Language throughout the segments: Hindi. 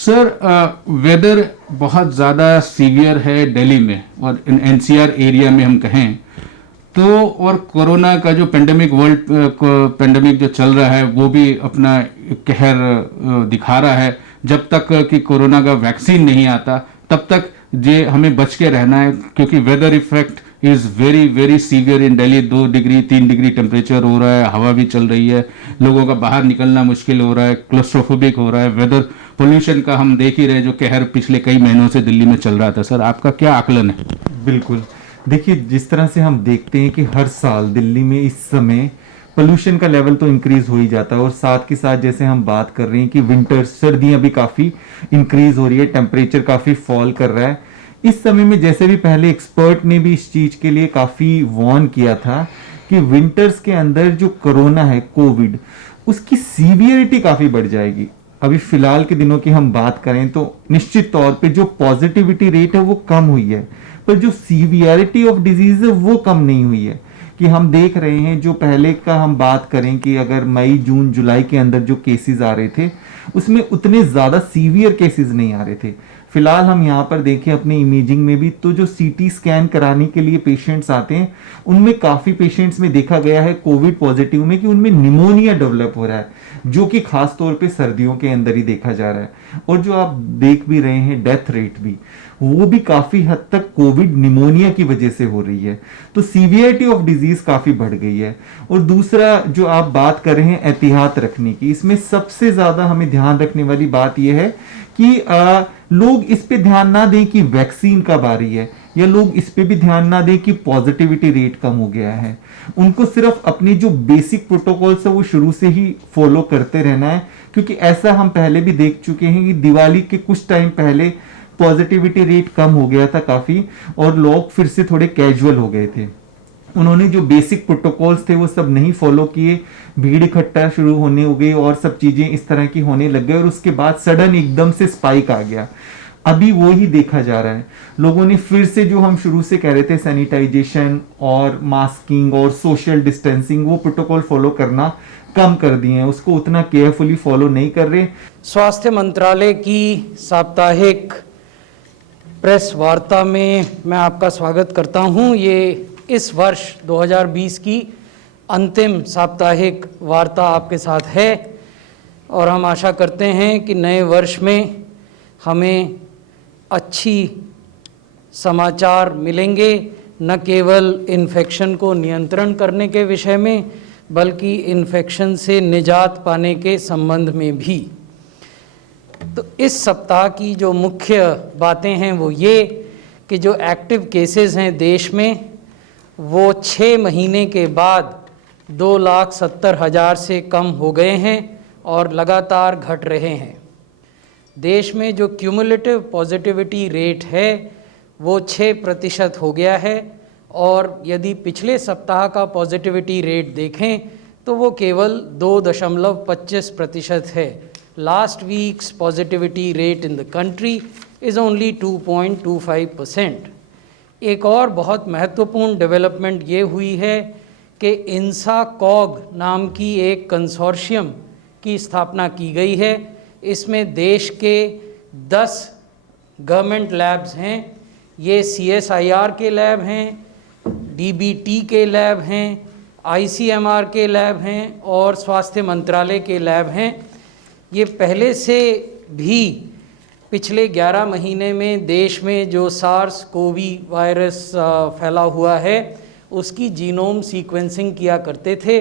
सर, वेदर बहुत ज़्यादा सीवियर है दिल्ली में और इन एनसीआर एरिया में हम कहें तो, और कोरोना का जो पेंडेमिक जो चल रहा है वो भी अपना कहर दिखा रहा है। जब तक कि कोरोना का वैक्सीन नहीं आता तब तक जे हमें बच के रहना है, क्योंकि weather effect is very very severe in Delhi. 2 degree 3 degree temperature हो रहा है, हवा भी चल रही है, लोगों का बाहर निकलना मुश्किल हो रहा है, क्लोस्ट्रोफोबिक हो रहा है। वेदर पोल्यूशन का हम देख ही रहे जो कहर पिछले कई महीनों से दिल्ली में चल रहा था। सर, आपका क्या आकलन है? बिल्कुल। देखिए, जिस तरह से हम देखते हैं कि हर साल दिल्ली में इस समय पोल्यूशन का लेवल तो इंक्रीज हो ही जाता है, और साथ के साथ जैसे हम बात कर रहे हैं कि विंटर सर्दियां भी काफ़ी इंक्रीज हो रही है, टेम्परेचर काफ़ी फॉल कर रहा है। इस समय में जैसे भी पहले एक्सपर्ट ने भी इस चीज़ के लिए काफ़ी वार्न किया था कि विंटर्स के अंदर जो कोरोना है, कोविड, उसकी सीवियरिटी काफ़ी बढ़ जाएगी। अभी फिलहाल के दिनों की हम बात करें तो निश्चित तौर पे जो पॉजिटिविटी रेट है वो कम हुई है, पर जो सीवियरिटी ऑफ डिजीज है वो कम नहीं हुई है। कि हम देख रहे हैं, जो पहले का हम बात करें कि अगर मई जून जुलाई के अंदर जो केसेस आ रहे थे उसमें उतने ज़्यादा सीवियर केसेस नहीं आ रहे थे। फिलहाल हम यहाँ पर देखें अपने इमेजिंग में भी, तो जो सीटी स्कैन कराने के लिए पेशेंट्स आते हैं उनमें काफ़ी पेशेंट्स में देखा गया है कोविड पॉजिटिव में कि उनमें निमोनिया डेवलप हो रहा है, जो कि खास तौर पे सर्दियों के अंदर ही देखा जा रहा है। और जो आप देख भी रहे हैं डेथ रेट भी, वो भी काफी हद तक कोविड निमोनिया की वजह से हो रही है। तो सीवियरिटी ऑफ डिजीज काफी बढ़ गई है। और दूसरा जो आप बात कर रहे हैं एहतियात रखने की, इसमें सबसे ज्यादा हमें ध्यान रखने वाली बात यह है कि लोग इस पे ध्यान ना दें कि वैक्सीन कब आ रही है, या लोग इस पे भी ध्यान ना दें कि पॉजिटिविटी रेट कम हो गया है। उनको सिर्फ अपनी जो बेसिक प्रोटोकॉल्स है वो शुरू से ही फॉलो करते रहना है, क्योंकि ऐसा हम पहले भी देख चुके हैं कि दिवाली के कुछ टाइम पहले पॉजिटिविटी रेट कम हो गया था काफी, और लोग फिर से थोड़े कैजुअल हो गए थे। उन्होंने जो बेसिक प्रोटोकॉल्स थे वो सब नहीं फॉलो किए, भीड़ इकट्ठा शुरू होने हो गई और सब चीजें इस तरह की होने लग गई, और उसके बाद सडन एकदम से स्पाइक आ गया। अभी वो ही देखा जा रहा है। लोगों ने फिर से जो हम शुरू से कह रहे थे सैनिटाइजेशन और मास्किंग और सोशल डिस्टेंसिंग, वो प्रोटोकॉल फॉलो करना कम कर दिए हैं, उसको उतना केयरफुली फॉलो नहीं कर रहे। स्वास्थ्य मंत्रालय की साप्ताहिक प्रेस वार्ता में मैं आपका स्वागत करता हूं। ये इस वर्ष 2020 की अंतिम साप्ताहिक वार्ता आपके साथ है, और हम आशा करते हैं कि नए वर्ष में हमें अच्छी समाचार मिलेंगे, न केवल इन्फेक्शन को नियंत्रण करने के विषय में, बल्कि इन्फेक्शन से निजात पाने के संबंध में भी। तो इस सप्ताह की जो मुख्य बातें हैं वो ये कि जो एक्टिव केसेस हैं देश में, वो 6 महीने के बाद 2,70,000 से कम हो गए हैं और लगातार घट रहे हैं। देश में जो क्यूमुलेटिव पॉजिटिविटी रेट है वो 6% हो गया है, और यदि पिछले सप्ताह का पॉजिटिविटी रेट देखें तो वो केवल 2.25% है। Last weeks positivity rate in the country is only 2.25%। एक और बहुत महत्वपूर्ण डेवलपमेंट ये हुई है कि इंसाकॉग नाम की एक कंसोर्शियम की स्थापना की गई है। इसमें देश के 10 गवर्नमेंट लैब्स हैं। ये CSIR के लैब हैं, DBT के लैब हैं, ICMR के लैब हैं और स्वास्थ्य मंत्रालय के लैब हैं। ये पहले से भी पिछले 11 महीने में देश में जो सार्स कोवी वायरस फैला हुआ है उसकी जीनोम सीक्वेंसिंग किया करते थे,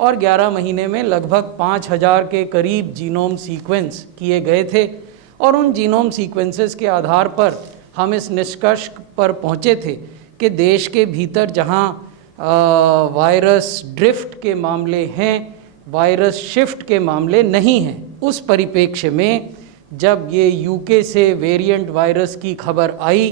और 11 महीने में लगभग 5,000 के करीब जीनोम सीक्वेंस किए गए थे। और उन जीनोम सीक्वेंसेस के आधार पर हम इस निष्कर्ष पर पहुँचे थे कि देश के भीतर जहाँ वायरस ड्रिफ्ट के मामले हैं, वायरस शिफ्ट के मामले नहीं हैं। उस परिप्रेक्ष्य में जब ये UK से वेरिएंट वायरस की खबर आई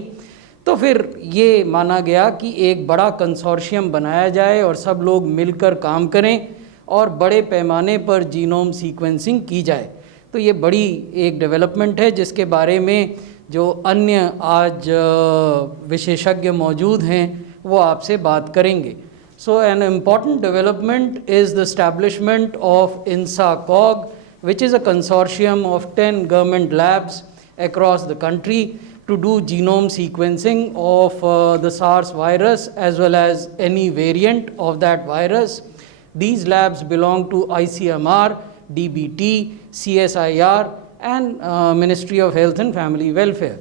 तो फिर ये माना गया कि एक बड़ा कंसोर्शियम बनाया जाए और सब लोग मिलकर काम करें और बड़े पैमाने पर जीनोम सीक्वेंसिंग की जाए। तो ये बड़ी एक डेवलपमेंट है जिसके बारे में जो अन्य आज विशेषज्ञ मौजूद हैं वो आपसे बात करेंगे। So an important development is the establishment of INSACOG, which is a consortium of 10 government labs across the country to do genome sequencing of the SARS virus as well as any variant of that virus. These labs belong to ICMR, DBT, CSIR and Ministry of Health and Family Welfare.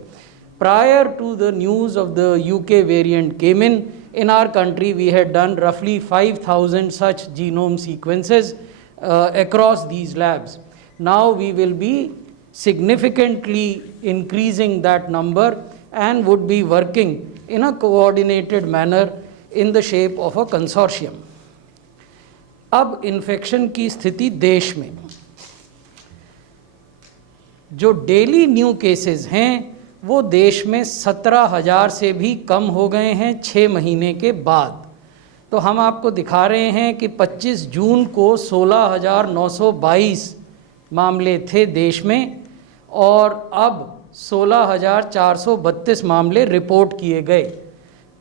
Prior to the news of the UK variant came in our country we had done roughly 5,000 such genome sequences across these labs. Now we will be significantly increasing that number and would be working in a coordinated manner in the shape of a consortium. अब इन्फेक्शन की स्थिति देश में, जो डेली न्यू केसेस हैं वो देश में 17,000 से भी कम हो गए हैं 6 महीने के बाद। तो हम आपको दिखा रहे हैं कि 25 जून को 16,922 मामले थे देश में और अब 16,432 मामले रिपोर्ट किए गए।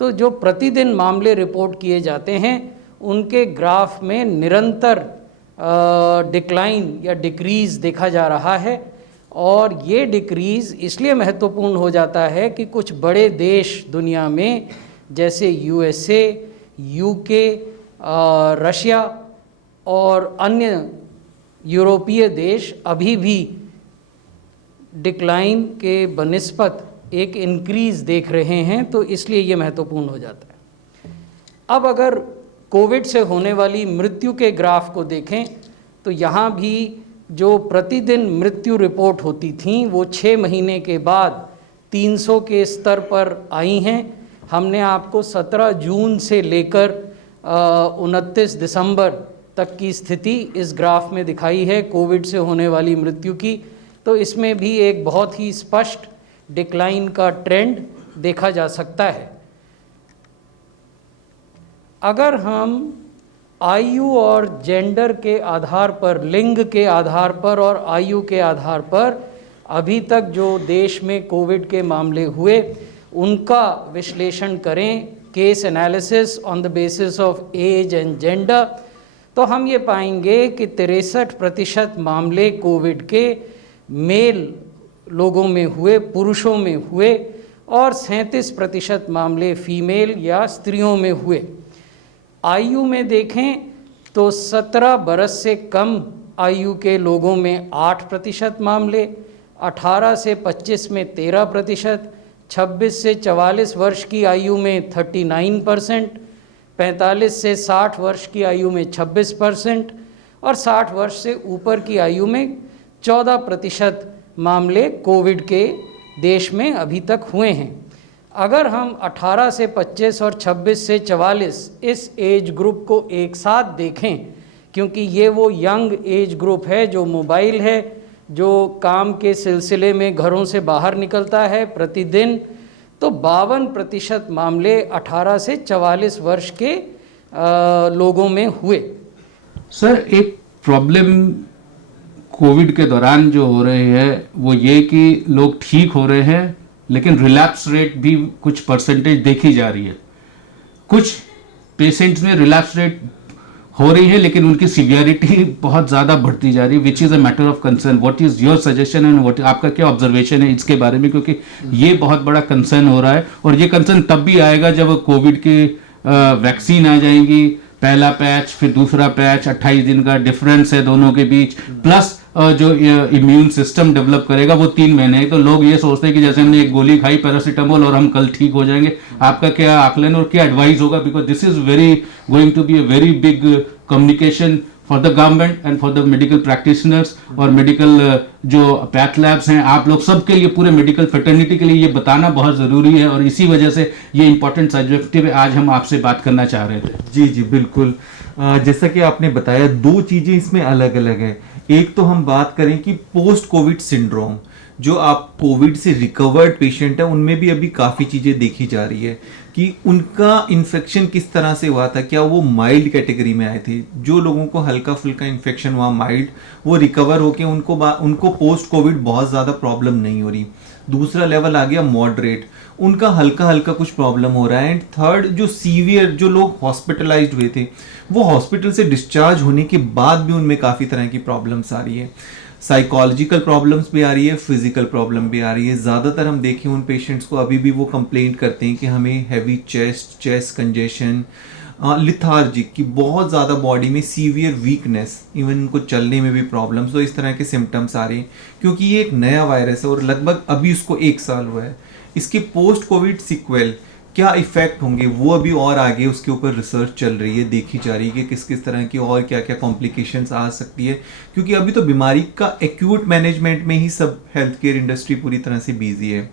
तो जो प्रतिदिन मामले रिपोर्ट किए जाते हैं उनके ग्राफ में निरंतर डिक्लाइन या डिक्रीज़ देखा जा रहा है और ये डिक्रीज़ इसलिए महत्वपूर्ण हो जाता है कि कुछ बड़े देश दुनिया में जैसे USA, UK, रशिया और अन्य यूरोपीय देश अभी भी डिक्लाइन के बनिस्बत एक इंक्रीज़ देख रहे हैं, तो इसलिए ये महत्वपूर्ण हो जाता है। अब अगर कोविड से होने वाली मृत्यु के ग्राफ को देखें तो यहाँ भी जो प्रतिदिन मृत्यु रिपोर्ट होती थी वो 6 महीने के बाद 300 के स्तर पर आई हैं। हमने आपको 17 जून से लेकर 29 दिसंबर तक की स्थिति इस ग्राफ में दिखाई है कोविड से होने वाली मृत्यु की। तो इसमें भी एक बहुत ही स्पष्ट डिक्लाइन का ट्रेंड देखा जा सकता है। अगर हम आयु और जेंडर के आधार पर, लिंग के आधार पर और आयु के आधार पर अभी तक जो देश में कोविड के मामले हुए उनका विश्लेषण करें, case analysis on the basis of age and gender, तो हम ये पाएंगे कि 63% मामले कोविड के मेल लोगों में हुए, पुरुषों में हुए और 37% मामले फीमेल या स्त्रियों में हुए। आयु में देखें तो 17 बरस से कम आयु के लोगों में 8% मामले, 18 से 25 में 13%, 26 से 44 वर्ष की आयु में 39%, 45 से 60 वर्ष की आयु में 26% और 60 वर्ष से ऊपर की आयु में 14% मामले कोविड के देश में अभी तक हुए हैं। अगर हम 18 से 25 और 26 से 44 इस एज ग्रुप को एक साथ देखें, क्योंकि ये वो यंग एज ग्रुप है जो मोबाइल है, जो काम के सिलसिले में घरों से बाहर निकलता है प्रतिदिन, तो 52% मामले 18 से 44 वर्ष के लोगों में हुए। सर, एक प्रॉब्लम कोविड के दौरान जो हो रही है वो ये कि लोग ठीक हो रहे हैं लेकिन रिलैप्स रेट भी कुछ परसेंटेज देखी जा रही है। कुछ पेशेंट्स में रिलैप्स रेट हो रही है लेकिन उनकी सीवियरिटी बहुत ज़्यादा बढ़ती जा रही है, which is a matter of concern. What is your suggestion and what आपका क्या ऑब्जर्वेशन है इसके बारे में, क्योंकि ये बहुत बड़ा कंसर्न हो रहा है और ये कंसर्न तब भी आएगा जब कोविड की वैक्सीन आ जाएंगी, पहला पैच फिर दूसरा पैच, 28 दिन का डिफरेंस है दोनों के बीच, प्लस जो इम्यून सिस्टम डेवलप करेगा वो 3 महीने है। तो लोग ये सोचते हैं कि जैसे हमने एक गोली खाई पैरासीटामोल और हम कल ठीक हो जाएंगे। आपका क्या आकलन और क्या एडवाइस होगा, because this is very going to be a very big communication for the government and for the medical practitioners और मेडिकल जो पैथ लैब्स हैं, आप लोग सबके लिए, पूरे मेडिकल फ्रेटर्निटी के लिए ये बताना बहुत ज़रूरी है और इसी वजह से ये इंपॉर्टेंट सब्जेक्ट पे आज हम आपसे बात करना चाह रहे थे। जी जी बिल्कुल। जैसा कि आपने बताया 2 चीजें इसमें अलग अलग है। एक तो हम बात करें कि पोस्ट कोविड सिंड्रोम, जो आप कोविड से रिकवर्ड पेशेंट है उनमें भी अभी काफ़ी चीज़ें देखी जा रही है कि उनका इन्फेक्शन किस तरह से हुआ था, क्या वो माइल्ड कैटेगरी में आए थे। जो लोगों को हल्का फुल्का इन्फेक्शन हुआ माइल्ड, वो रिकवर होके उनको पोस्ट कोविड बहुत ज़्यादा प्रॉब्लम नहीं हो रही। दूसरा लेवल आ गया मॉडरेट, उनका हल्का हल्का कुछ प्रॉब्लम हो रहा है। एंड थर्ड, जो सीवियर, जो लोग हॉस्पिटलाइज्ड हुए थे वो हॉस्पिटल से डिस्चार्ज होने के बाद भी उनमें काफ़ी तरह की प्रॉब्लम्स आ रही है। साइकोलॉजिकल प्रॉब्लम्स भी आ रही है, फिजिकल प्रॉब्लम भी आ रही है। ज़्यादातर हम देखें उन पेशेंट्स को अभी भी वो कंप्लेंट करते हैं कि हमें हैवी चेस्ट कंजेशन, लिथार्जिक की बहुत ज़्यादा बॉडी में सीवियर वीकनेस, इवन उनको चलने में भी प्रॉब्लम्स, तो इस तरह के सिम्टम्स आ रहे हैं क्योंकि ये एक नया वायरस है और लगभग अभी उसको 1 साल हुआ है। इसके पोस्ट कोविड सिक्वेल क्या इफेक्ट होंगे वो अभी और आगे उसके ऊपर रिसर्च चल रही है, देखी जा रही है कि किस किस तरह की और क्या क्या कॉम्प्लिकेशंस आ सकती है, क्योंकि अभी तो बीमारी का एक्यूट मैनेजमेंट में ही सब हेल्थ केयर इंडस्ट्री पूरी तरह से बिजी है।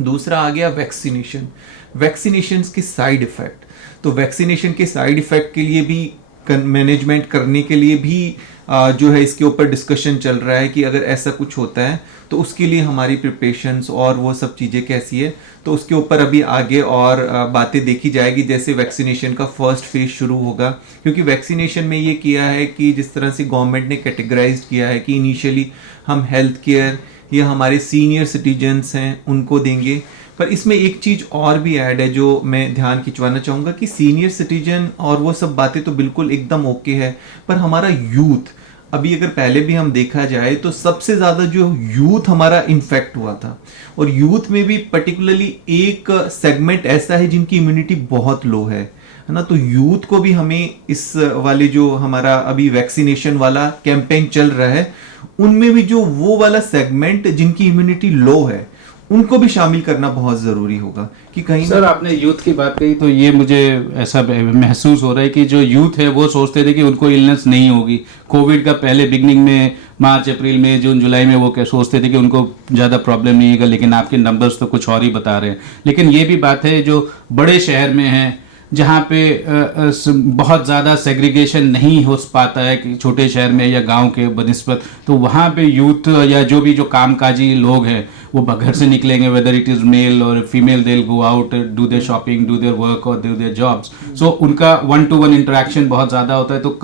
दूसरा आ गया वैक्सीनेशन के साइड इफेक्ट। तो वैक्सीनेशन के साइड इफेक्ट के लिए भी मैनेजमेंट करने के लिए भी जो है इसके ऊपर डिस्कशन चल रहा है कि अगर ऐसा कुछ होता है तो उसके लिए हमारी प्रिपरेशंस और वो सब चीज़ें कैसी है, तो उसके ऊपर अभी आगे और बातें देखी जाएगी। जैसे वैक्सीनेशन का फर्स्ट फेज शुरू होगा, क्योंकि वैक्सीनेशन में ये किया है कि जिस तरह से गवर्नमेंट ने कैटेगराइज किया है कि इनिशियली हम हेल्थ केयर या हमारे सीनियर सिटीजन्स हैं उनको देंगे, पर इसमें एक चीज़ और भी ऐड है जो मैं ध्यान खिंचवाना चाहूँगा कि सीनियर सिटीजन और वो सब बातें तो बिल्कुल एकदम ओके है, पर हमारा यूथ, अभी अगर पहले भी हम देखा जाए तो सबसे ज़्यादा जो यूथ हमारा इन्फेक्ट हुआ था, और यूथ में भी पर्टिकुलरली एक सेगमेंट ऐसा है जिनकी इम्यूनिटी बहुत लो है ना। तो यूथ को भी हमें इस वाले जो हमारा अभी वैक्सीनेशन वाला कैंपेन चल रहा है उनमें भी जो वो वाला सेगमेंट जिनकी इम्यूनिटी लो है उनको भी शामिल करना बहुत जरूरी होगा कि कहीं सर आपने यूथ की बात कही तो ये मुझे ऐसा महसूस हो रहा है कि जो यूथ है वो सोचते थे कि उनको इलनेस नहीं होगी। कोविड का पहले बिगनिंग में मार्च अप्रैल में जून जुलाई में वो क्या सोचते थे कि उनको ज़्यादा प्रॉब्लम नहीं होगा, लेकिन आपके नंबर्स तो कुछ और ही बता रहे हैं। लेकिन ये भी बात है जो बड़े शहर में है जहाँ पे बहुत ज़्यादा सेग्रीगेशन नहीं हो पाता है कि छोटे शहर में या गांव के बनिस्बत, तो वहाँ पे यूथ या जो भी जो कामकाजी लोग हैं वो घर से निकलेंगे, वेदर इट इज़ मेल और female, they will go out, do their shopping, do their work और डू देयर जॉब्स। सो उनका 1-to-1 इंटरेक्शन बहुत ज़्यादा होता है। तो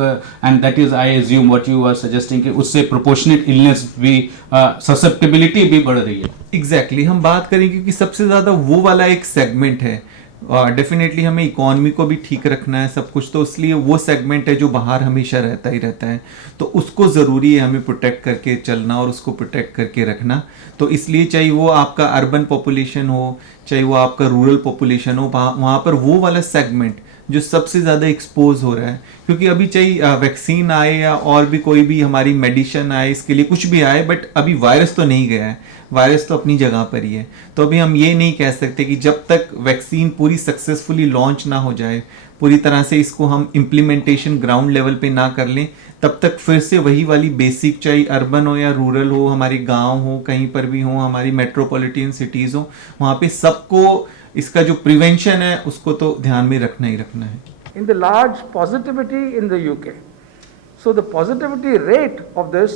and that is I assume what you are suggesting कि उससे प्रोपोर्शनेट इलनेस भी, ससेप्टेबिलिटी भी बढ़ रही है। एग्जैक्टली हम बात करें क्योंकि सबसे ज़्यादा वो वाला एक सेगमेंट है, डेफिनेटली हमें इकोनॉमी को भी ठीक रखना है सब कुछ, तो इसलिए वो सेगमेंट है जो बाहर हमेशा रहता ही रहता है, तो उसको ज़रूरी है हमें प्रोटेक्ट करके चलना और उसको प्रोटेक्ट करके रखना। तो इसलिए चाहे वो आपका अर्बन पॉपुलेशन हो, चाहे वो आपका रूरल पॉपुलेशन हो, वहाँ पर वो वाला सेगमेंट जो सबसे ज़्यादा एक्सपोज हो रहा है, क्योंकि अभी चाहे वैक्सीन आए या और भी कोई भी हमारी मेडिसिन आए, इसके लिए कुछ भी आए, बट अभी वायरस तो नहीं गया है, वायरस तो अपनी जगह पर ही है। तो अभी हम ये नहीं कह सकते कि जब तक वैक्सीन पूरी सक्सेसफुली लॉन्च ना हो जाए, पूरी तरह से इसको हम इम्प्लीमेंटेशन ग्राउंड लेवल पे ना कर लें, तब तक फिर से वही वाली बेसिक, चाहे अर्बन हो या रूरल हो, हमारे गांव हो, कहीं पर भी हो, हमारी मेट्रोपॉलिटन सिटीज़ हो, वहाँ पे सबको इसका जो प्रिवेंशन है उसको तो ध्यान में रखना ही रखना है। In the large positivity in the UK, so the positivity rate of this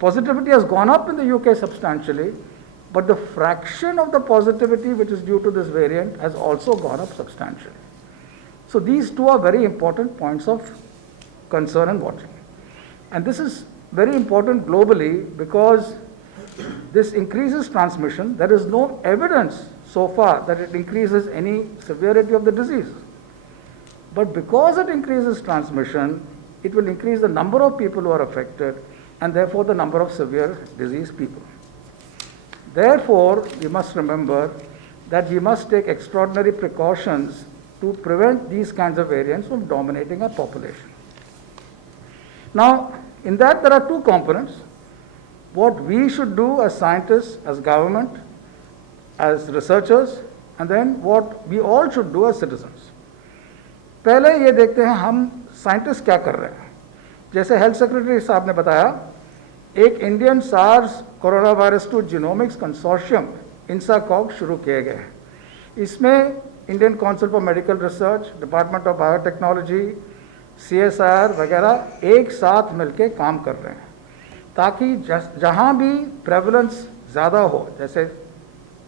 positivity has gone up in the UK substantially, but the fraction of the positivity which is due to this variant has also gone up substantially. So these two are very important points of concern and watching. And this is very important globally because this increases transmission. There is no evidence so far that it increases any severity of the disease. But because it increases transmission, it will increase the number of people who are affected and therefore the number of severe disease people. Therefore, we must remember that we must take extraordinary precautions to prevent these kinds of variants from dominating our population. Now, in that there are two components. What we should do as scientists, as government, as researchers, and then what we all should do as citizens. पहले ये देखते हैं हम साइंटिस्ट क्या कर रहे हैं। जैसे हेल्थ सेक्रेटरी साहब ने बताया, एक Indian SARS corona virus 2 genomics consortium INSACOG शुरू किए गए हैं। इसमें Indian council for medical research, department of biotechnology, CSIR वगैरह एक साथ मिलके काम कर रहे हैं ताकि जहाँ भी प्रेवलेंस ज़्यादा हो, जैसे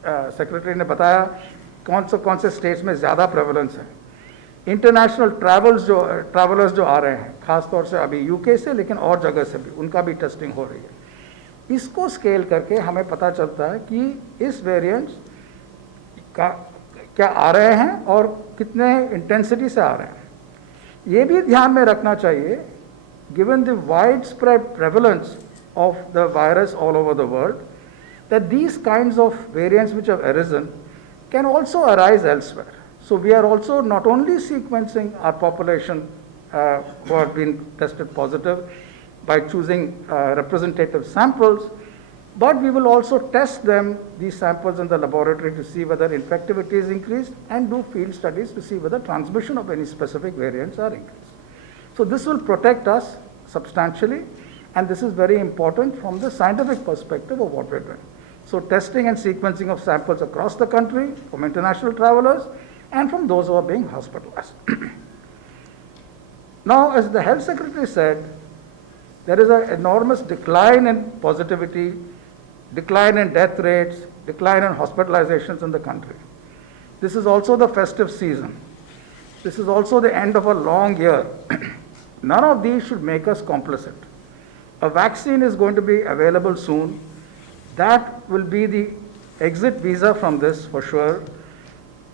सेक्रेटरी ने बताया कौन से स्टेट्स में ज़्यादा प्रेवलेंस है, इंटरनेशनल ट्रैवलर्स जो आ रहे हैं, ख़ास तौर से अभी UK से, लेकिन और जगह से भी उनका भी टेस्टिंग हो रही है। इसको स्केल करके हमें पता चलता है कि इस वेरिएंट्स का क्या आ रहे हैं और कितने इंटेंसिटी से आ रहे हैं। ये भी ध्यान में रखना चाहिए, given the wide spread prevalence of the virus all over the world, that these kinds of variants which have arisen can also arise elsewhere. So we are also not only sequencing our population who have been tested positive by choosing representative samples, but we will also test them, these samples in the laboratory, to see whether infectivity is increased and do field studies to see whether transmission of any specific variants are increased. So this will protect us substantially, and this is very important from the scientific perspective of what we're doing. So testing and sequencing of samples across the country from international travelers and from those who are being hospitalized. Now, as the Health Secretary said, there is an enormous decline in positivity, decline in death rates, decline in hospitalizations in the country. This is also the festive season. This is also the end of a long year. None of these should make us complicit. A vaccine is going to be available soon. That will be the exit visa from this for sure,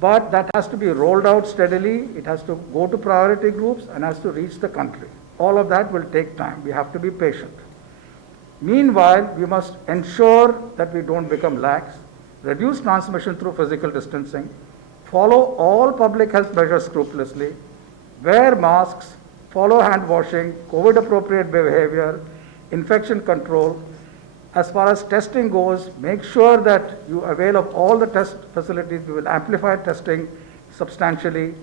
but that has to be rolled out steadily. It has to go to priority groups and has to reach the country. All of that will take time. We have to be patient. Meanwhile, we must ensure that we don't become lax, reduce transmission through physical distancing, follow all public health measures scrupulously, wear masks, follow hand washing, COVID appropriate behavior, infection control. As far as testing goes, make sure that you avail of all the test facilities. We will amplify testing substantially.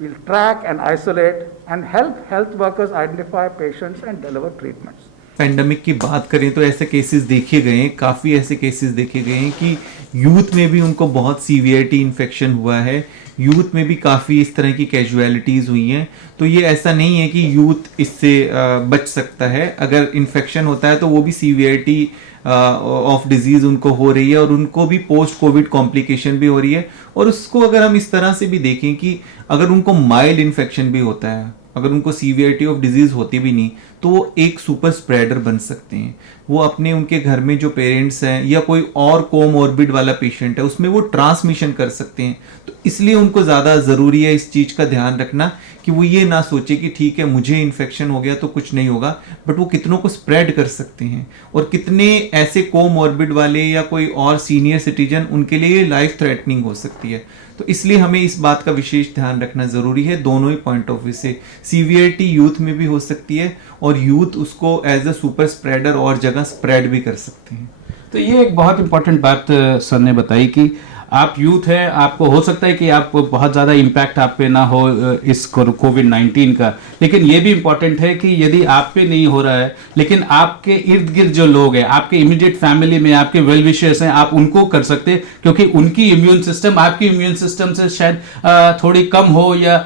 We'll track and isolate and help health workers identify patients and deliver treatments. Pandemic की बात करें तो ऐसे केसेस देखे गए हैं, काफ़ी ऐसे केसेस देखे गए हैं कि यूथ में भी उनको बहुत सीवियरिटी इन्फेक्शन हुआ है, यूथ में भी काफ़ी इस तरह की कैजुअलिटीज़ हुई हैं. तो ये ऐसा नहीं है कि यूथ इससे बच सकता है. अगर इन्फेक्शन होता है तो वो भी सीवियरिटी ऑफ डिजीज़ उनको हो रही है और उनको भी पोस्ट कोविड कॉम्प्लिकेशन भी हो रही है. और उसको अगर हम इस तरह से भी देखें कि अगर उनको माइल्ड इन्फेक्शन भी होता है, अगर उनको सीवियरिटी ऑफ डिजीज होती भी नहीं, तो वो एक सुपर स्प्रेडर बन सकते हैं. वो अपने उनके घर में जो पेरेंट्स हैं या कोई और कोमॉर्बिड वाला पेशेंट है उसमें वो ट्रांसमिशन कर सकते हैं. तो इसलिए उनको ज़्यादा ज़रूरी है इस चीज़ का ध्यान रखना कि वो ये ना सोचे कि ठीक है मुझे इन्फेक्शन हो गया तो कुछ नहीं होगा, बट वो कितनों को स्प्रेड कर सकते हैं. और कितने ऐसे कोमॉर्बिड वाले या कोई और सीनियर सिटीजन, उनके लिए ये लाइफ थ्रेटनिंग हो सकती है. तो इसलिए हमें इस बात का विशेष ध्यान रखना ज़रूरी है दोनों ही पॉइंट ऑफ व्यू से. सीवियरिटी यूथ में भी हो सकती है और यूथ उसको एज अ सुपर स्प्रेडर और जगह स्प्रेड भी कर सकते हैं. तो ये एक बहुत इंपॉर्टेंट बात सर ने बताई कि आप यूथ हैं, आपको हो सकता है कि आपको बहुत ज़्यादा इम्पैक्ट आप पे ना हो इस कोविड-19 का, लेकिन ये भी इम्पॉर्टेंट है कि यदि आप पे नहीं हो रहा है लेकिन आपके इर्द गिर्द जो लोग हैं, आपके इमीडिएट फैमिली में आपके वेल विशर्स हैं, आप उनको कर सकते हैं, क्योंकि उनकी इम्यून सिस्टम आपकी इम्यून सिस्टम से शायद थोड़ी कम हो या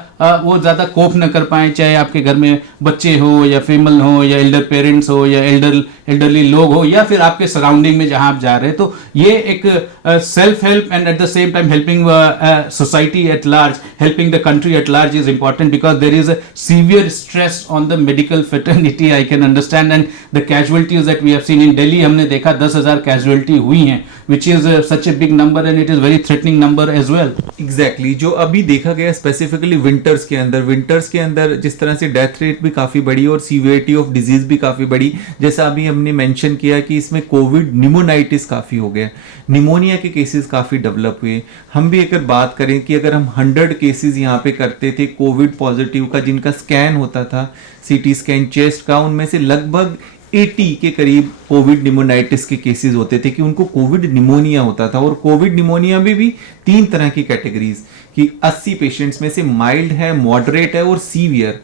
वो ज़्यादा कोप न कर पाए, चाहे आपके घर में बच्चे हो या फीमेल हो या एल्डर पेरेंट्स हो या एल्डरली लोग हो या फिर आपके सराउंडिंग में जहां आप जा रहे हैं. तो ये एक self help and at the same time helping society at large, helping the country at large is important, because there is a severe stress on the medical fraternity. I can understand, and the casualties that we have seen in Delhi, हमने देखा 10,000 casualty हुई हैं, which is such a big number and it is very threatening number as well. Exactly. जो अभी देखा गया स्पेसिफिकली विंटर्स के अंदर जिस तरह से डेथ रेट भी काफ़ी बढ़ी और सीवियरिटी ऑफ डिजीज भी काफ़ी बढ़ी. जैसा अभी हमने मेंशन किया कि इसमें कोविड निमोनाइटिस काफ़ी हो गया, निमोनिया के केसेस काफ़ी डेवलप हुए. हम भी अगर बात करें कि अगर हम 100 केसेस यहाँ पे करते थे कोविड पॉजिटिव का, जिनका स्कैन होता था सीटी स्कैन चेस्ट का, उनमें से लगभग 80 के करीब कोविड निमोनाइटिस के केसेस होते थे कि उनको कोविड निमोनिया होता था. और कोविड निमोनिया में भी 3 तरह की कैटेगरीज कि 80 पेशेंट्स में से माइल्ड है, मॉडरेट है और सीवियर.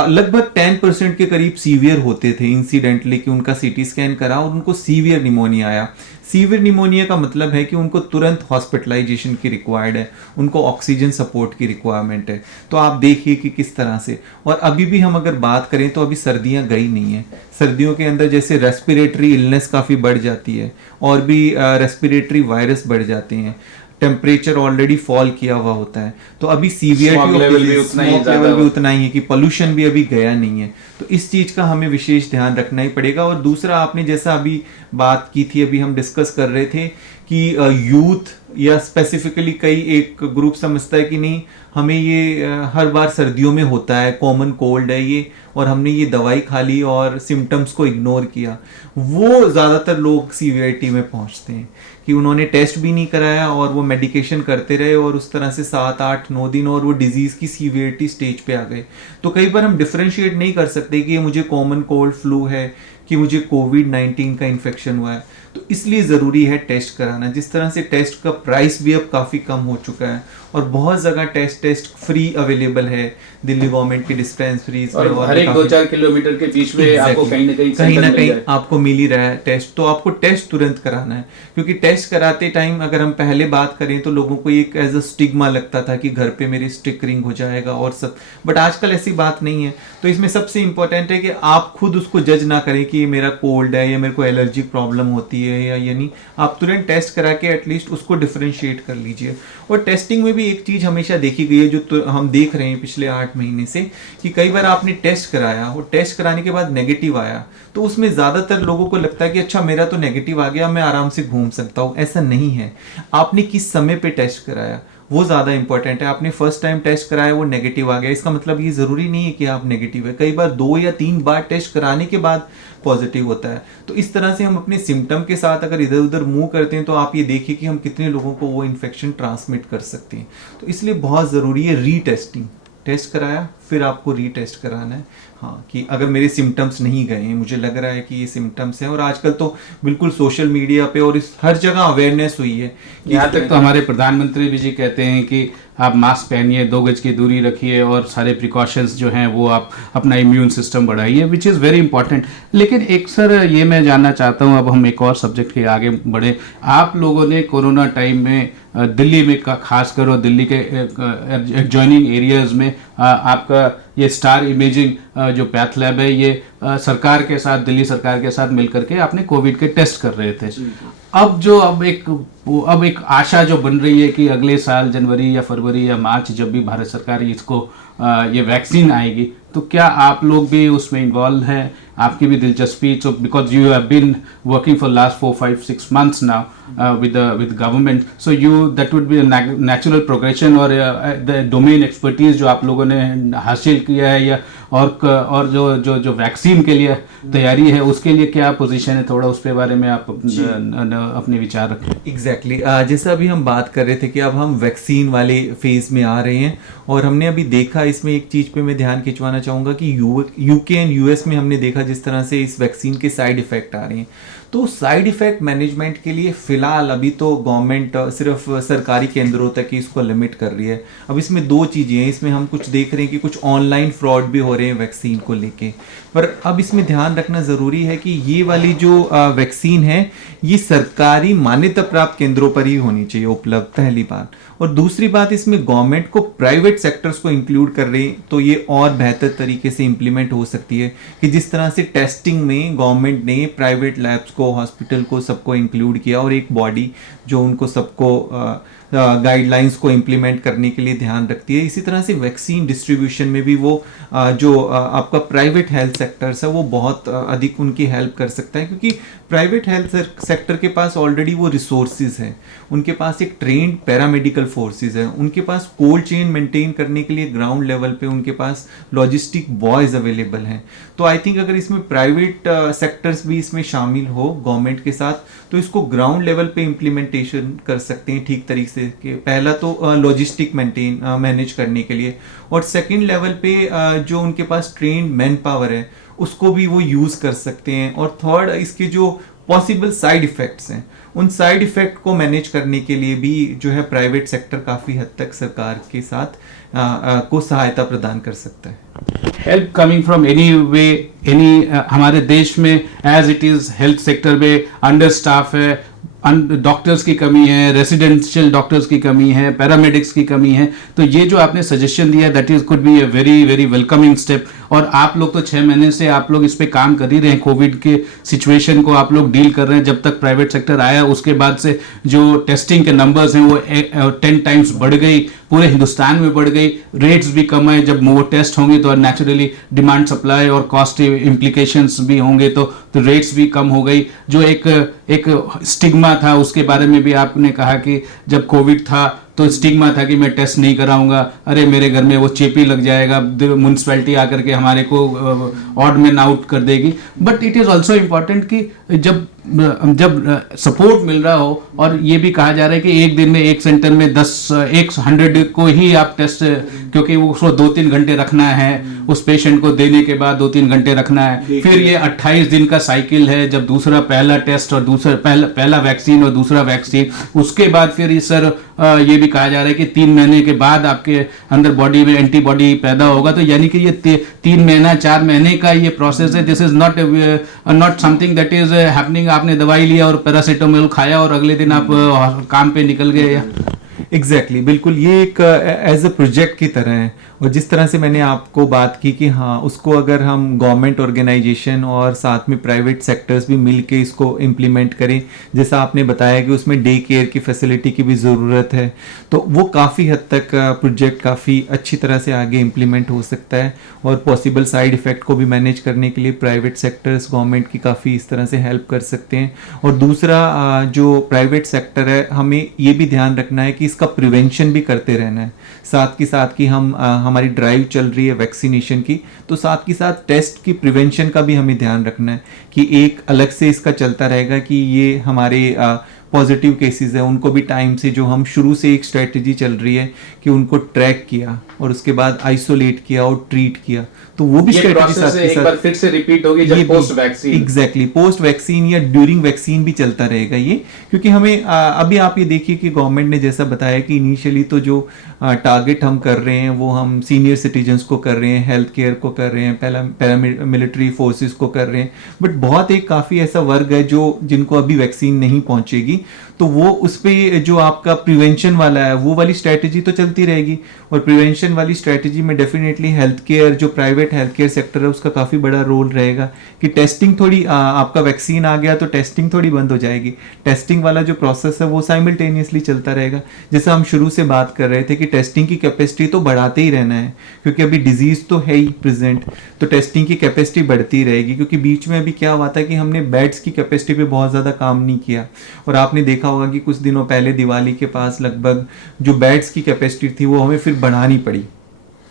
लगभग 10% के करीब सीवियर होते थे इंसिडेंटली कि उनका सीटी स्कैन करा और उनको सीवियर निमोनिया आया. सीवियर निमोनिया का मतलब है कि उनको तुरंत हॉस्पिटलाइजेशन की रिक्वायर्ड है, उनको ऑक्सीजन सपोर्ट की रिक्वायरमेंट है. तो आप देखिए कि किस तरह से. और अभी भी हम अगर बात करें तो अभी सर्दियां गई नहीं है. सर्दियों के अंदर जैसे रेस्पिरेटरी इलनेस काफ़ी बढ़ जाती है और भी रेस्पिरेटरी वायरस बढ़ जाते हैं. टेम्परेचर ऑलरेडी फॉल किया हुआ होता है, तो अभी सीवियरिटी ऑफ स्मोक लेवल भी उतना ही है कि पोल्यूशन भी अभी गया नहीं है. तो तो इस चीज का हमें विशेष ध्यान रखना ही पड़ेगा। और दूसरा, आपने जैसा अभी बात की थी, अभी हम डिस्कस कर रहे थे कि यूथ या स्पेसिफिकली कई एक ग्रुप समझता है कि नहीं, हमें ये हर बार सर्दियों में होता है, कॉमन कोल्ड है ये, और हमने ये दवाई खा ली और सिम्टम्स को इग्नोर किया। वो ज़्यादातर लोग सीवियरिटी में पहुंचते हैं कि उन्होंने टेस्ट भी नहीं कराया और वो मेडिकेशन करते रहे और उस तरह से 7, 8, 9 दिन और वो डिजीज़ की सीवियरिटी स्टेज पे आ गए। तो कई बार हम डिफ्रेंशिएट नहीं कर सकते कि ये मुझे कॉमन कोल्ड फ्लू है कि मुझे कोविड-19 का इन्फेक्शन हुआ है। तो इसलिए ज़रूरी है टेस्ट कराना। जिस तरह से टेस्ट का प्राइस भी अब काफ़ी कम हो चुका है और बहुत जगह टेस्ट फ्री अवेलेबल है दिल्ली गवर्नमेंट की डिस्पेंसरीज में, और हर एक 2-4 किलोमीटर के बीच में आपको कहीं ना कहीं आपको मिल ही रहा है टेस्ट। तो आपको टेस्ट तुरंत कराना है, क्योंकि टेस्ट कराते टाइम अगर हम पहले बात करें तो लोगों को एक एज अ स्टिग्मा लगता था कि घर पे मेरी स्टिकरिंग हो जाएगा और सब, बट आजकल ऐसी बात नहीं है। तो इसमें सबसे इंपॉर्टेंट है कि आप खुद उसको जज ना करें कि ये मेरा कोल्ड है या मेरे को एलर्जिक प्रॉब्लम होती है या नहीं। आप तुरंत टेस्ट करा के एटलीस्ट उसको डिफरेंशिएट कर लीजिए। और टेस्टिंग में भी एक चीज हमेशा देखी गई है जो हम देख रहे हैं पिछले 8 महीने से, कि कई बार आपने टेस्ट कराया और टेस्ट कराने के बाद नेगेटिव आया तो उसमें ज्यादातर लोगों को लगता है कि अच्छा मेरा तो नेगेटिव आ गया, मैं आराम से घूम सकता हूं। ऐसा नहीं है। आपने किस समय पे टेस्ट कराया वो ज्यादा इंपॉर्टेंट है। आपने फर्स्ट टाइम टेस्ट कराया, वो नेगेटिव आ गया, इसका मतलब ये जरूरी नहीं है कि आप नेगेटिव है। कई बार 2 या 3 बार टेस्ट कराने के बाद पॉजिटिव होता है। तो इस तरह से हम अपने सिम्टम के साथ अगर इधर उधर मूव करते हैं तो आप ये देखिए कि हम कितने लोगों को वो इन्फेक्शन ट्रांसमिट कर सकते हैं। तो इसलिए बहुत ज़रूरी है रीटेस्टिंग। टेस्ट कराया फिर आपको रीटेस्ट कराना है, हाँ, कि अगर मेरे सिम्टम्स नहीं गए हैं, मुझे लग रहा है कि ये सिम्टम्स हैं। और आजकल तो बिल्कुल सोशल मीडिया पे और इस हर जगह अवेयरनेस हुई है। यहाँ तक तो हमारे प्रधानमंत्री भी जी कहते हैं कि आप मास्क पहनिए, 2 गज की दूरी रखिए और सारे प्रिकॉशंस जो हैं वो आप अपना इम्यून सिस्टम बढ़ाइए, विच इज़ वेरी इंपॉर्टेंट। लेकिन एक सर ये मैं जानना चाहता हूँ, अब हम एक और सब्जेक्ट के आगे बढ़े। आप लोगों ने कोरोना टाइम में दिल्ली में खासकर और दिल्ली के एडजॉइनिंग एरियाज में आपका ये स्टार इमेजिंग जो पैथ लैब है, ये सरकार के साथ, दिल्ली सरकार के साथ मिलकर के आपने कोविड के टेस्ट कर रहे थे। अब एक आशा जो बन रही है कि अगले साल जनवरी या फरवरी या मार्च जब भी भारत सरकार इसको ये वैक्सीन आएगी, तो क्या आप लोग भी उसमें इन्वॉल्व हैं? आपकी भी दिलचस्पी, so because you have been working for last 4, 5, 6 months now with government, so that would be a natural progression और the domain expertise जो आप लोगों ने हासिल किया है, या और जो वैक्सीन के लिए तैयारी है उसके लिए क्या पोजीशन है, थोड़ा उस पे बारे में आप अपने विचार रखें। एग्जैक्टली जैसा अभी हम बात कर रहे थे कि अब हम वैक्सीन वाले फेज में आ रहे हैं और हमने अभी देखा, इसमें एक चीज पे मैं ध्यान खिंचवाना चाहूंगा कि यूके एंड यूएस में हमने देखा जिस तरह से इस वैक्सीन के साइड इफेक्ट आ रहे हैं। तो साइड इफेक्ट मैनेजमेंट के लिए फिलहाल अभी तो गवर्नमेंट सिर्फ सरकारी केंद्रों तक ही इसको लिमिट कर रही है। अब इसमें 2 चीजें हैं, इसमें हम कुछ देख रहे हैं कि कुछ ऑनलाइन फ्रॉड भी हो रहे हैं वैक्सीन को लेके, पर अब इसमें ध्यान रखना जरूरी है कि ये वाली जो वैक्सीन है ये सरकारी मान्यता प्राप्त केंद्रों पर ही होनी चाहिए उपलब्ध, पहली बात। और दूसरी बात, इसमें गवर्नमेंट को प्राइवेट सेक्टर्स को इंक्लूड कर रही तो ये और बेहतर तरीके से इंप्लीमेंट हो सकती है कि जिस तरह से टेस्टिंग में गवर्नमेंट ने प्राइवेट लैब्स को, हॉस्पिटल को, सबको इंक्लूड किया और एक बॉडी जो उनको सबको गाइडलाइंस को इम्प्लीमेंट करने के लिए ध्यान रखती है। इसी तरह से वैक्सीन डिस्ट्रीब्यूशन में भी वो जो आपका प्राइवेट हेल्थ सेक्टर्स है वो बहुत अधिक उनकी हेल्प कर सकता है, क्योंकि प्राइवेट हेल्थ सेक्टर के पास ऑलरेडी वो रिसोर्सेज हैं, उनके पास एक ट्रेन्ड पैरामेडिकल फोर्सेज है, उनके पास कोल्ड चेन मेंटेन करने के लिए ग्राउंड लेवल पे उनके पास लॉजिस्टिक बॉयज अवेलेबल हैं। तो आई थिंक अगर इसमें प्राइवेट सेक्टर्स भी इसमें शामिल हो गवर्नमेंट के साथ तो इसको ग्राउंड लेवल पे इम्प्लीमेंटेशन कर सकते हैं ठीक तरीके से। कि पहला तो लॉजिस्टिक मैनेज करने के लिए, और सेकंड लेवल पे जो उनके पास ट्रेन्ड मैन पावर है उसको भी वो यूज कर सकते हैं, और थर्ड इसके जो पॉसिबल साइड इफेक्ट्स हैं उन साइड इफेक्ट को मैनेज करने के लिए भी जो है प्राइवेट सेक्टर काफी हद तक सरकार के साथ को सहायता प्रदान कर सकता है। Help coming from any way, हमारे देश में as it is health sector में अंडर स्टाफ है, डॉक्टर्स की कमी है, रेसिडेंशियल डॉक्टर्स की कमी है, पैरामेडिक्स की कमी है। तो ये जो आपने सजेशन दिया that is could be a very very welcoming step, और आप लोग तो 6 महीने से आप लोग इस पे काम कर ही रहे हैं, कोविड के सिचुएशन को आप लोग डील कर रहे हैं। जब तक प्राइवेट सेक्टर आया उसके बाद से जो टेस्टिंग के नंबर्स हैं वो 10 टाइम्स बढ़ गई, पूरे हिंदुस्तान में बढ़ गई, रेट्स भी कम है। जब वो टेस्ट होंगे तो नेचुरली डिमांड सप्लाई और कॉस्ट इम्प्लीकेशंस भी होंगे, तो रेट्स भी कम हो गई। जो एक स्टिग्मा था उसके बारे में भी आपने कहा कि जब कोविड था तो स्टिग्मा था कि मैं टेस्ट नहीं कराऊंगा, अरे मेरे घर में वो चेपी लग जाएगा, म्यूनसिपैलिटी आकर के हमारे को ऑड मैन आउट कर देगी। But it is also important कि जब सपोर्ट मिल रहा हो, और ये भी कहा जा रहा है कि एक दिन में एक सेंटर में 100 को ही आप टेस्ट, क्योंकि वो उसको 2-3 घंटे रखना है, उस पेशेंट को देने के बाद 2-3 घंटे रखना है, फिर ये 28 दिन का साइकिल है, जब दूसरा पहला टेस्ट और दूसरा पहला वैक्सीन और दूसरा वैक्सीन, उसके बाद फिर सर ये भी कहा जा रहा है कि 3 महीने के बाद आपके अंदर बॉडी में एंटीबॉडी पैदा होगा। तो यानी कि ये 3 महीना 4 महीने का ये प्रोसेस है। This is not something that is happening, आपने दवाई लिया और पैरासीटामोल खाया और अगले दिन आप काम पे निकल गए। एग्जैक्टली बिल्कुल, ये एक एज अ प्रोजेक्ट की तरह है। और जिस तरह से मैंने आपको बात की कि हाँ, उसको अगर हम गवर्नमेंट ऑर्गेनाइजेशन और साथ में प्राइवेट सेक्टर्स भी मिल के इसको इम्प्लीमेंट करें, जैसा आपने बताया कि उसमें डे केयर की फैसिलिटी की भी ज़रूरत है, तो वो काफ़ी हद तक प्रोजेक्ट काफ़ी अच्छी तरह से आगे इम्प्लीमेंट हो सकता है। और पॉसिबल साइड इफ़ेक्ट को भी मैनेज करने के लिए प्राइवेट सेक्टर्स गवर्नमेंट की काफ़ी इस तरह से हेल्प कर सकते हैं। और दूसरा जो प्राइवेट सेक्टर है, हमें ये भी ध्यान रखना है कि इसका प्रिवेंशन भी करते रहना है। साथ के साथ कि हमारी ड्राइव चल रही है वैक्सीनेशन की, तो साथ के साथ टेस्ट की प्रिवेंशन का भी हमें ध्यान रखना है कि एक अलग से इसका चलता रहेगा कि ये हमारे पॉजिटिव केसेस है उनको भी टाइम से, जो हम शुरू से एक स्ट्रेटजी चल रही है कि उनको ट्रैक किया और उसके बाद आइसोलेट किया और ट्रीट किया, तो वो भी स्ट्रेटजी साथ के साथ फिर से रिपीट होगी जब post vaccine. Exactly, post vaccine या ड्यूरिंग वैक्सीन भी चलता रहेगा ये। क्योंकि हमें अभी आप ये देखिए कि गवर्नमेंट ने जैसा बताया कि इनिशियली तो जो टारगेट हम कर रहे हैं वो हम सीनियर सिटीजन्स को कर रहे हैं, हेल्थ केयर को कर रहे हैं, पैरामिलिट्री फोर्सेस को कर रहे हैं, बट बहुत एक काफ़ी ऐसा वर्ग है जो जिनको अभी वैक्सीन नहीं पहुंचेगी, तो वो उस पर जो आपका प्रिवेंशन वाला है वो वाली स्ट्रैटेजी तो चलती रहेगी। और प्रिवेंशन वाली स्ट्रैटेजी में डेफिनेटली हेल्थ केयर, जो प्राइवेट हेल्थ केयर सेक्टर है, उसका काफ़ी बड़ा रोल रहेगा कि टेस्टिंग थोड़ी आपका वैक्सीन आ गया तो टेस्टिंग थोड़ी बंद हो जाएगी, टेस्टिंग वाला जो प्रोसेस है वो साइमल्टेनियसली चलता रहेगा। जैसा हम शुरू से बात कर रहे थे कि टेस्टिंग की कैपेसिटी तो बढ़ाते ही रहना है, क्योंकि अभी डिजीज तो है ही प्रेजेंट, तो टेस्टिंग की कैपेसिटी बढ़ती रहेगी। क्योंकि बीच में अभी क्या हुआ था कि हमने बेड्स की कैपेसिटी पे बहुत ज़्यादा काम नहीं किया, और आपने देखा होगा कि कुछ दिनों पहले दिवाली के पास लगभग जो बेड्स की कैपेसिटी थी वो हमें फिर बढ़ानी पड़ी।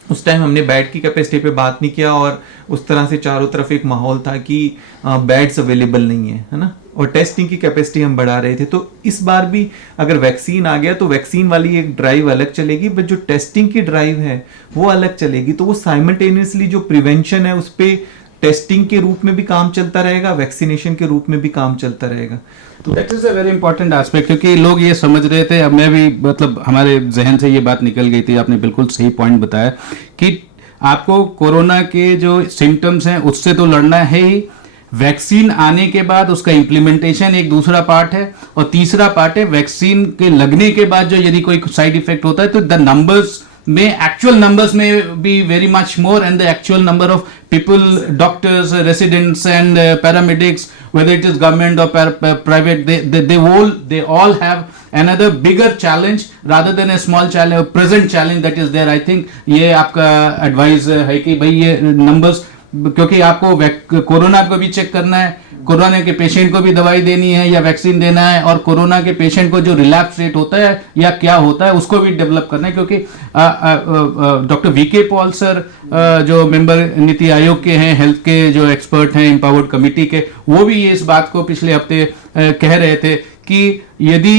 उस टाइम हमने बेड की कैपेसिटी पे बात नहीं किया और उस तरह से चारों तरफ एक माहौल था कि बेड्स अवेलेबल नहीं है ना, और टेस्टिंग की कैपेसिटी हम बढ़ा रहे थे। तो इस बार भी अगर वैक्सीन आ गया तो वैक्सीन वाली एक ड्राइव अलग चलेगी, बट जो टेस्टिंग की ड्राइव है वो अलग चलेगी। तो वो साइमल्टेनियसली जो प्रिवेंशन है उस पर टेस्टिंग के रूप में भी काम चलता रहेगा, वैक्सीनेशन के रूप में भी काम चलता रहेगा। तो that is a very important aspect, क्योंकि लोग ये समझ रहे थे, अब मैं भी मतलब हमारे जहन से ये बात निकल गई थी, आपने बिल्कुल सही पॉइंट बताया कि आपको कोरोना के जो सिम्टम्स हैं उससे तो लड़ना है ही, वैक्सीन आने के बाद उसका इम्प्लीमेंटेशन एक दूसरा पार्ट है, और तीसरा पार्ट है वैक्सीन के लगने के बाद जो यदि कोई साइड इफेक्ट होता है तो द नंबर्स में, एक्चुअल नंबर्स में be very much more, and the actual number of people, doctors, residents and paramedics, whether it is government or private, they all have another bigger challenge rather than a small challenge, present challenge that is there. I think ये आपका advice है कि भाई ये numbers, क्योंकि आपको कोरोना को भी चेक करना है, कोरोना के पेशेंट को भी दवाई देनी है या वैक्सीन देना है, और कोरोना के पेशेंट को जो रिलैप्स रेट होता है या क्या होता है उसको भी डेवलप करना है। क्योंकि डॉक्टर वीके पॉल सर जो मेंबर नीति आयोग के हैं, हेल्थ के जो एक्सपर्ट हैं एम्पावर्ड कमेटी के, वो भी इस बात को पिछले हफ्ते कह रहे थे कि यदि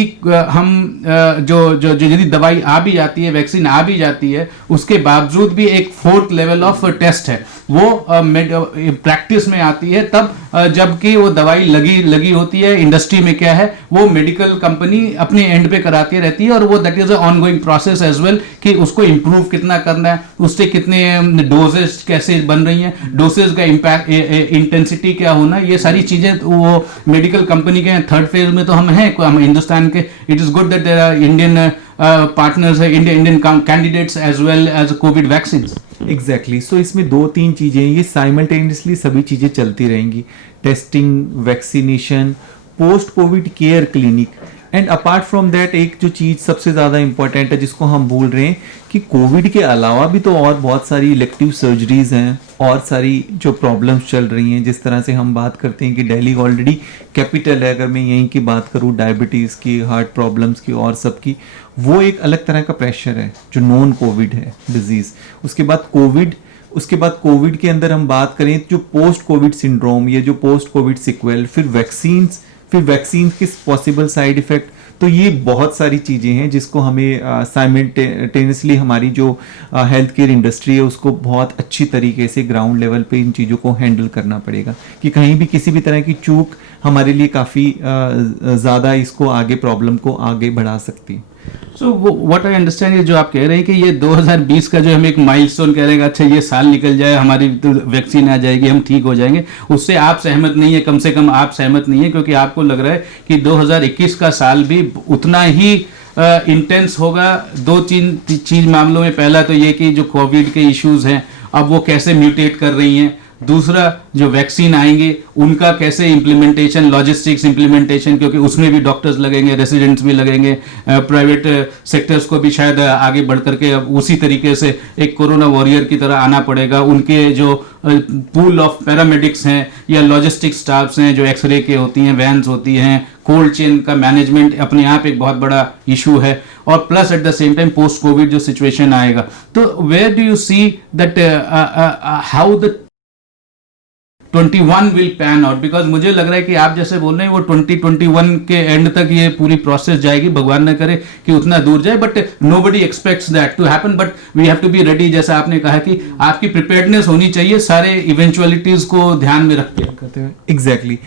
हम यदि दवाई आ भी जाती है, वैक्सीन आ भी जाती है, उसके बावजूद भी एक 4th लेवल ऑफ टेस्ट है, वो प्रैक्टिस में आती है तब जबकि वो दवाई लगी होती है। इंडस्ट्री में क्या है, वो मेडिकल कंपनी अपने एंड पे कराती रहती है, और वो that is a ongoing process as well कि उसको इंप्रूव कितना करना है, उससे कितने डोजेस कैसे बन रही हैं, डोसेज का इम्पैक्ट, इंटेंसिटी क्या होना, ये सारी चीजें वो मेडिकल कंपनी के 3rd फेज में तो हम हैं हम हिंदुस्तान के, it is good that there are Indian partners, Indian candidates as well as covid vaccine. Exactly so इसमें दो तीन चीजें हैं, ये साइमल्टेनियसली सभी चीजें चलती रहेंगी, testing, vaccination, post Covid care clinic. And apart from that एक जो चीज सबसे ज्यादा इंपॉर्टेंट है जिसको हम भूल रहे हैं कि कोविड के अलावा भी तो और बहुत सारी इलेक्टिव सर्जरीज हैं और सारी जो प्रॉब्लम्स चल रही हैं. जिस तरह से हम बात करते हैं कि दिल्ली ऑलरेडी कैपिटल है, अगर मैं यहीं की बात करूं डायबिटीज की, हार्ट प्रॉब्लम्स की और सब की, वो एक अलग तरह का प्रेशर है जो नॉन कोविड है डिजीज. उसके बाद कोविड के अंदर हम बात करें जो पोस्ट कोविड सिंड्रोम, ये जो पोस्ट कोविड सिक्वेल, फिर वैक्सीन के पॉसिबल साइड इफेक्ट. तो ये बहुत सारी चीजें हैं जिसको हमें साइमल्टेनियसली हमारी जो हेल्थ केयर इंडस्ट्री है उसको बहुत अच्छी तरीके से ग्राउंड लेवल पे इन चीज़ों को हैंडल करना पड़ेगा कि कहीं भी किसी भी तरह की चूक हमारे लिए काफ़ी ज़्यादा इसको आगे प्रॉब्लम को आगे बढ़ा सकती है. सो व्हाट आई अंडरस्टैंड, ये जो आप कह रहे हैं कि ये 2020 का जो हम एक माइलस्टोन कह रहे हैं, अच्छा ये साल निकल जाए, हमारी तो वैक्सीन आ जाएगी, हम ठीक हो जाएंगे, उससे आप सहमत नहीं है? कम से कम आप सहमत नहीं है, क्योंकि आपको लग रहा है कि 2021 का साल भी उतना ही इंटेंस होगा. दो चीज मामलों में, पहला तो ये कि जो कोविड के इश्यूज हैं अब वो कैसे म्यूटेट कर रही हैं, दूसरा जो वैक्सीन आएंगे उनका कैसे इम्प्लीमेंटेशन, लॉजिस्टिक्स इम्प्लीमेंटेशन, क्योंकि उसमें भी डॉक्टर्स लगेंगे, रेसिडेंट्स भी लगेंगे, प्राइवेट सेक्टर्स को भी शायद आगे बढ़ करके अब उसी तरीके से एक कोरोना वॉरियर की तरह आना पड़ेगा. उनके जो पूल ऑफ पैरामेडिक्स हैं या लॉजिस्टिक स्टाफ्स हैं जो एक्सरे के होती हैं, वैन्स होती हैं, कोल्ड चेन का मैनेजमेंट अपने आप एक बहुत बड़ा इशू है. और plus at the same time post covid जो सिचुएशन आएगा, तो where do you see that how the 21 will pan out? Because मुझे लग रहा है कि आप जैसे बोल रहे हैं वो 2021 के एंड तक ये पूरी प्रोसेस जाएगी, भगवान न करे कि उतना दूर जाए, but nobody expects that to happen, but we have to be ready. जैसा आपने कहा कि आपकी प्रिपेयर्डनेस होनी चाहिए सारे इवेंचुअलिटीज को ध्यान में रख के. एग्जैक्टली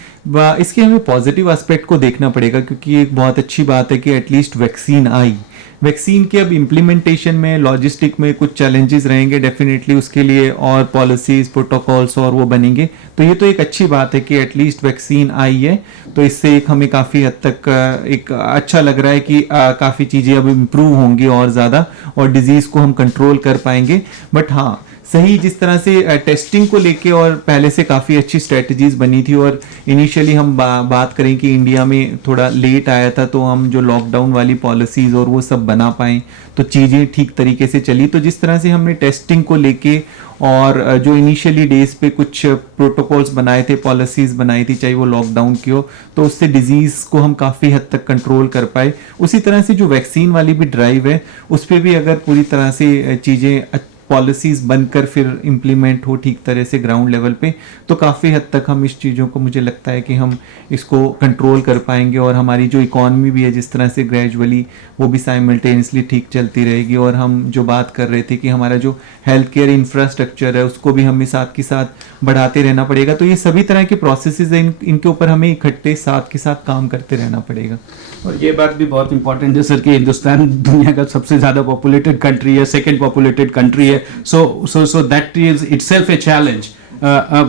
इसके हमें पॉजिटिव एस्पेक्ट को देखना पड़ेगा क्योंकि एक बहुत अच्छी बात है कि एटलीस्ट वैक्सीन आई. वैक्सीन के अब इम्प्लीमेंटेशन में, लॉजिस्टिक में कुछ चैलेंजेस रहेंगे डेफिनेटली, उसके लिए और पॉलिसीज, प्रोटोकॉल्स और वो बनेंगे. तो ये तो एक अच्छी बात है कि एटलीस्ट वैक्सीन आई है. तो इससे एक हमें काफ़ी हद तक एक अच्छा लग रहा है कि काफ़ी चीज़ें अब इम्प्रूव होंगी और ज़्यादा, और डिजीज़ को हम कंट्रोल कर पाएंगे. बट हाँ, सही जिस तरह से टेस्टिंग को लेके और पहले से काफ़ी अच्छी स्ट्रेटजीज बनी थी, और इनिशियली हम बात करें कि इंडिया में थोड़ा लेट आया था, तो हम जो लॉकडाउन वाली पॉलिसीज़ और वो सब बना पाएँ तो चीज़ें ठीक तरीके से चली. तो जिस तरह से हमने टेस्टिंग को लेके और जो इनिशियली डेज पे कुछ प्रोटोकॉल्स बनाए थे, पॉलिसीज़ बनाई थी, चाहे वो लॉकडाउन की हो, तो उससे डिजीज़ को हम काफ़ी हद तक कंट्रोल कर पाए. उसी तरह से जो वैक्सीन वाली भी ड्राइव है उस पर भी अगर पूरी तरह से चीज़ें, पॉलिसीज बनकर फिर इम्प्लीमेंट हो ठीक तरह से ग्राउंड लेवल पे, तो काफ़ी हद तक हम इस चीज़ों को, मुझे लगता है कि हम इसको कंट्रोल कर पाएंगे. और हमारी जो इकॉनमी भी है जिस तरह से ग्रेजुअली वो भी साइमल्टेनियसली ठीक चलती रहेगी. और हम जो बात कर रहे थे कि हमारा जो हेल्थ केयर इंफ्रास्ट्रक्चर है उसको भी हमें साथ के साथ बढ़ाते रहना पड़ेगा. तो ये सभी तरह के प्रोसेसेस हैं, इनके ऊपर हमें इकट्ठे साथ के साथ काम करते रहना पड़ेगा. और ये बात भी बहुत इंपॉर्टेंट है सर कि हिंदुस्तान दुनिया का सबसे ज़्यादा पॉपुलेटेड कंट्री है, सेकेंड पॉपुलेटेड कंट्री है. So that is itself a challenge.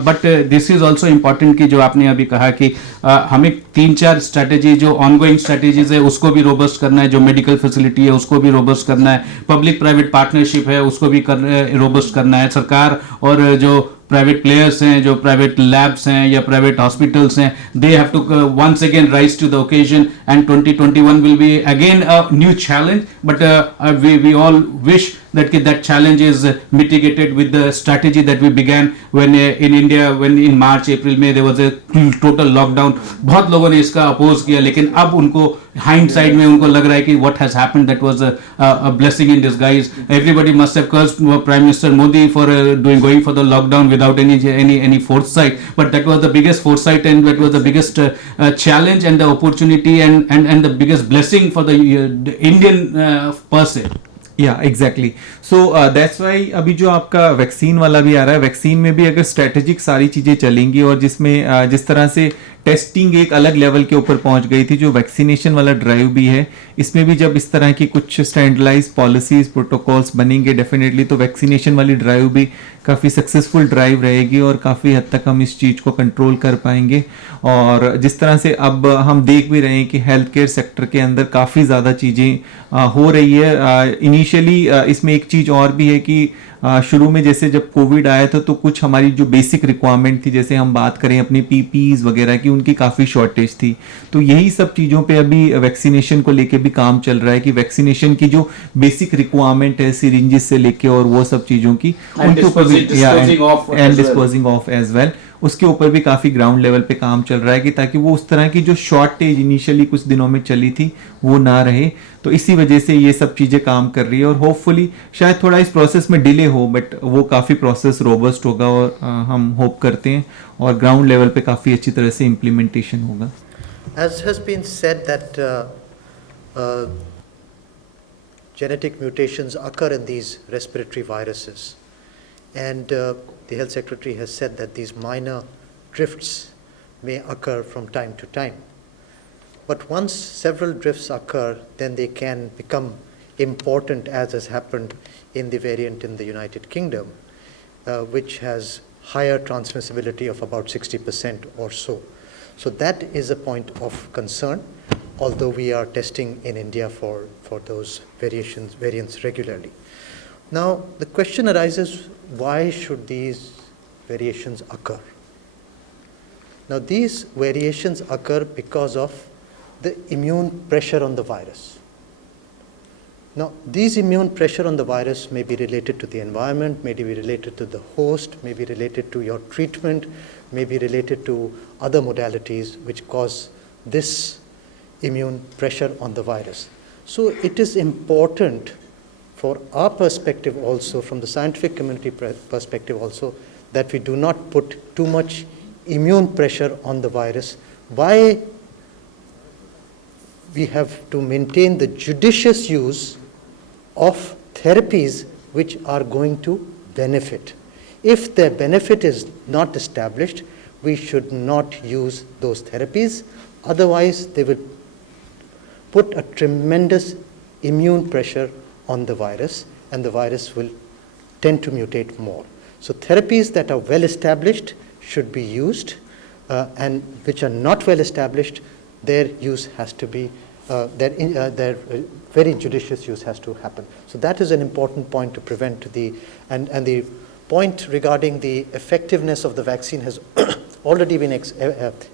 But this is also important कि जो आपने अभी कहा कि हमें 3-4 स्ट्रैटेजी, जो ऑनगोइंग स्ट्रैटेजीज है उसको भी रोबस्ट करना है, जो मेडिकल फैसिलिटी है उसको भी रोबस्ट करना है, पब्लिक प्राइवेट पार्टनरशिप है उसको भी रोबस्ट करना है. सरकार और जो प्राइवेट प्लेयर्स हैं, जो प्राइवेट लैब्स हैं या प्राइवेट हॉस्पिटल्स हैं, they have to once again rise to the occasion, and 2021 will be again a new challenge. But we all wish that challenge is mitigated with the strategy that we began when in India, when in March, April, May there was a total lockdown. बहुत लोगों ने इसका अपोज किया, लेकिन अब उनको hindsight में उनको लग रहा है कि what has happened that was a blessing in disguise. Everybody must have cursed Prime Minister Modi for going for the lockdown without any foresight, but that was the biggest foresight and that was the biggest challenge and the opportunity and the biggest blessing for the Indian per se. या एग्जैक्टली. सो दैट्स वाई अभी जो आपका वैक्सीन वाला भी आ रहा है, वैक्सीन में भी अगर स्ट्रेटेजिक सारी चीज़ें चलेंगी और जिसमें जिस तरह से टेस्टिंग एक अलग लेवल के ऊपर पहुंच गई थी, जो वैक्सीनेशन वाला ड्राइव भी है, इसमें भी जब इस तरह की कुछ स्टैंडर्डाइज पॉलिसीज, प्रोटोकॉल्स बनेंगे डेफिनेटली, तो वैक्सीनेशन वाली ड्राइव भी काफ़ी सक्सेसफुल ड्राइव रहेगी और काफ़ी हद तक हम इस चीज़ को कंट्रोल कर पाएंगे। और जिस तरह से अब हम देख भी रहे हैं कि हेल्थ केयर सेक्टर के अंदर काफ़ी ज़्यादा चीज़ें हो रही है। इनिशियली इसमें एक चीज़ और भी है कि शुरू में जैसे जब कोविड आया था तो कुछ हमारी जो बेसिक रिक्वायरमेंट थी, जैसे हम बात करें अपनी पीपीज वगैरह की, उनकी काफ़ी शॉर्टेज थी। तो यही सब चीज़ों पे अभी वैक्सीनेशन को लेके भी काम चल रहा है कि वैक्सीनेशन की जो बेसिक रिक्वायरमेंट है सिरिंजेस से लेके और वो सब चीज़ों की, उनके ऊपर भी and disposing of as well, उसके ऊपर भी काफ़ी ग्राउंड लेवल पे काम चल रहा है कि ताकि वो उस तरह की जो शॉर्टेज इनिशियली कुछ दिनों में चली थी वो ना रहे। तो इसी वजह से ये सब चीज़ें काम कर रही है और होपफुली शायद थोड़ा इस प्रोसेस में डिले हो, बट वो काफ़ी प्रोसेस रोबस्ट होगा और हम होप करते हैं और ग्राउंड लेवल पे काफ़ी अच्छी तरह से इम्प्लीमेंटेशन होगा। As has been said that genetic mutations occur in these respiratory viruses, and the Health Secretary has said that these minor drifts may occur from time to time. But once several drifts occur, then they can become important, as has happened in the variant in the United Kingdom, which has higher transmissibility of about 60% or so. So that is a point of concern, although we are testing in India for those variants regularly. Now, the question arises, why should these variations occur? Now, these variations occur because of the immune pressure on the virus. Now, these immune pressure on the virus may be related to the environment, may be related to the host, may be related to your treatment, may be related to other modalities which cause this immune pressure on the virus. So it is important for our perspective also, from the scientific community perspective also, that we do not put too much immune pressure on the virus. Why we have to maintain the judicious use of therapies which are going to benefit. If their benefit is not established, we should not use those therapies. Otherwise, they will put a tremendous immune pressure on the virus, and the virus will tend to mutate more. So therapies that are well established should be used, and which are not well established, their use has to be, their very judicious use has to happen. So that is an important point to prevent the, and the point regarding the effectiveness of the vaccine has already been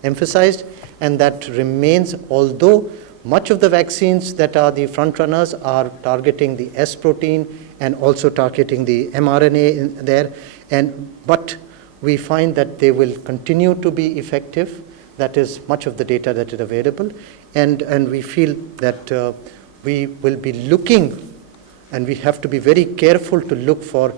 emphasized, and that remains, although much of the vaccines that are the front runners are targeting the S protein and also targeting the mRNA in there, but we find that they will continue to be effective. That is much of the data that is available, and we feel that we will be looking, and we have to be very careful to look for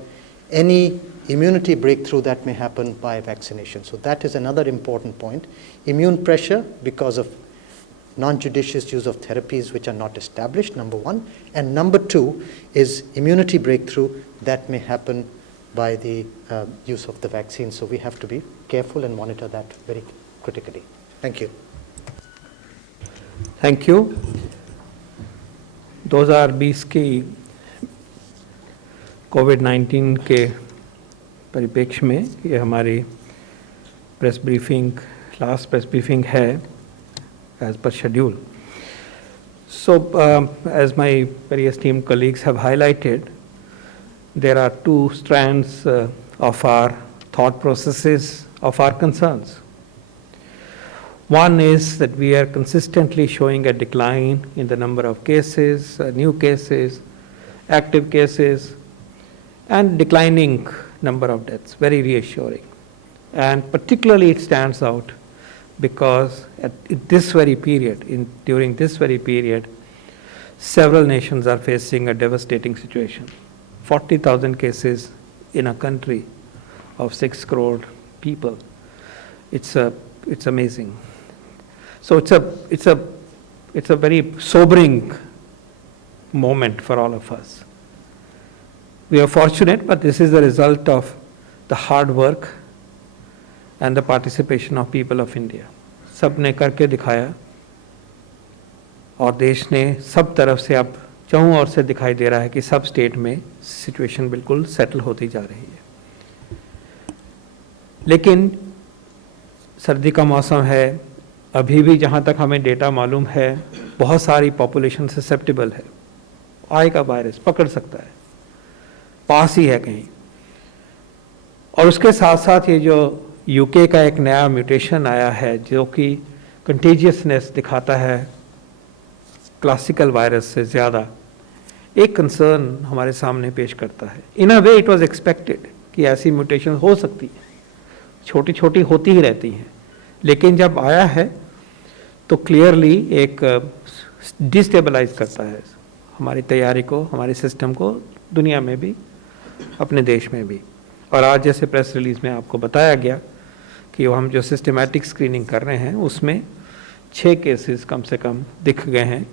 any immunity breakthrough that may happen by vaccination. So that is another important point. Immune pressure because of non-judicious use of therapies which are not established, number one. And number two is immunity breakthrough that may happen by the use of the vaccine. So we have to be careful and monitor that very critically. Thank you. Thank you. 2020 की कोविड-19 के परिप्रेक्ष्य में ये हमारी press briefing, last press briefing है as per schedule. So, as my very esteemed colleagues have highlighted, there are two strands of our thought processes, of our concerns. One is that we are consistently showing a decline in the number of cases, new cases, active cases, and declining number of deaths, very reassuring. And particularly it stands out because at this very period, during this very period, several nations are facing a devastating situation. 40,000 cases in a country of 6 crore people. It's amazing. So it's a very sobering moment for all of us. We are fortunate, but this is the result of the hard work and the participation of people of India. सब ने करके दिखाया और देश ने सब तरफ से अब चहुं ओर से दिखाई दे रहा है कि सब स्टेट में सिचुएशन बिल्कुल सेटल होती जा रही है. लेकिन सर्दी का मौसम है, अभी भी जहाँ तक हमें डेटा मालूम है बहुत सारी पॉपुलेशन ससेप्टेबल है, आएगा वायरस, पकड़ सकता है, पास ही है कहीं। और उसके साथ साथ ये जो यूके का एक नया म्यूटेशन आया है जो कि कंटेजियसनेस दिखाता है क्लासिकल वायरस से ज़्यादा, एक कंसर्न हमारे सामने पेश करता है। इन अ वे इट वाज एक्सपेक्टेड कि ऐसी म्यूटेशन हो सकती है, छोटी छोटी होती ही रहती हैं, लेकिन जब आया है तो क्लियरली एक डिस्टेबलाइज करता है हमारी तैयारी को, हमारे सिस्टम को, दुनिया में भी, अपने देश में भी। और आज जैसे प्रेस रिलीज में आपको बताया गया कि हम जो सिस्टमैटिक स्क्रीनिंग कर रहे हैं उसमें 6 केसेस कम से कम दिख गए हैं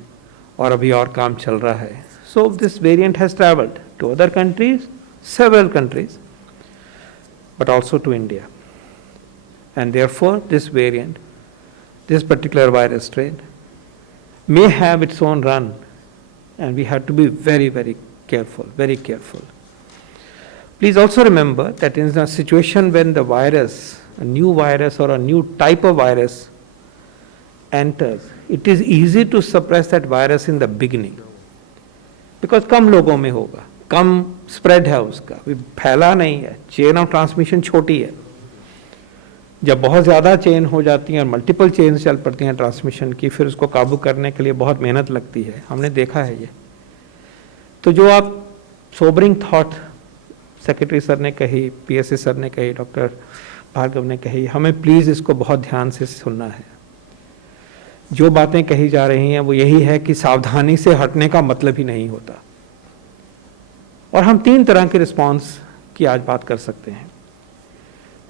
और अभी और काम चल रहा है। So this variant has travelled to other countries, several countries, but also to India. And therefore, this variant, this particular virus strain, may have its own run, and we have to be very, very careful, very careful. Please also remember that in a situation when the virus, a new virus or a new type of virus enters, it is easy to suppress that virus in the beginning, because कम लोगों में होगा, कम स्प्रेड है उसका, फैला नहीं है, चेन ऑफ ट्रांसमिशन छोटी है। जब बहुत ज़्यादा चेन हो जाती हैं और मल्टीपल चेन चल पड़ती हैं ट्रांसमिशन की, फिर उसको काबू करने के लिए बहुत मेहनत लगती है, हमने देखा है ये। तो जो आप सोबरिंग थॉट सेक्रेटरी सर ने कही, पीएसए सर ने कही, डॉक्टर भार्गव ने कही, हमें प्लीज़ इसको बहुत ध्यान से सुनना है। जो बातें कही जा रही हैं वो यही है कि सावधानी से हटने का मतलब ही नहीं होता। और हम 3 तरह के रिस्पांस की आज बात कर सकते हैं।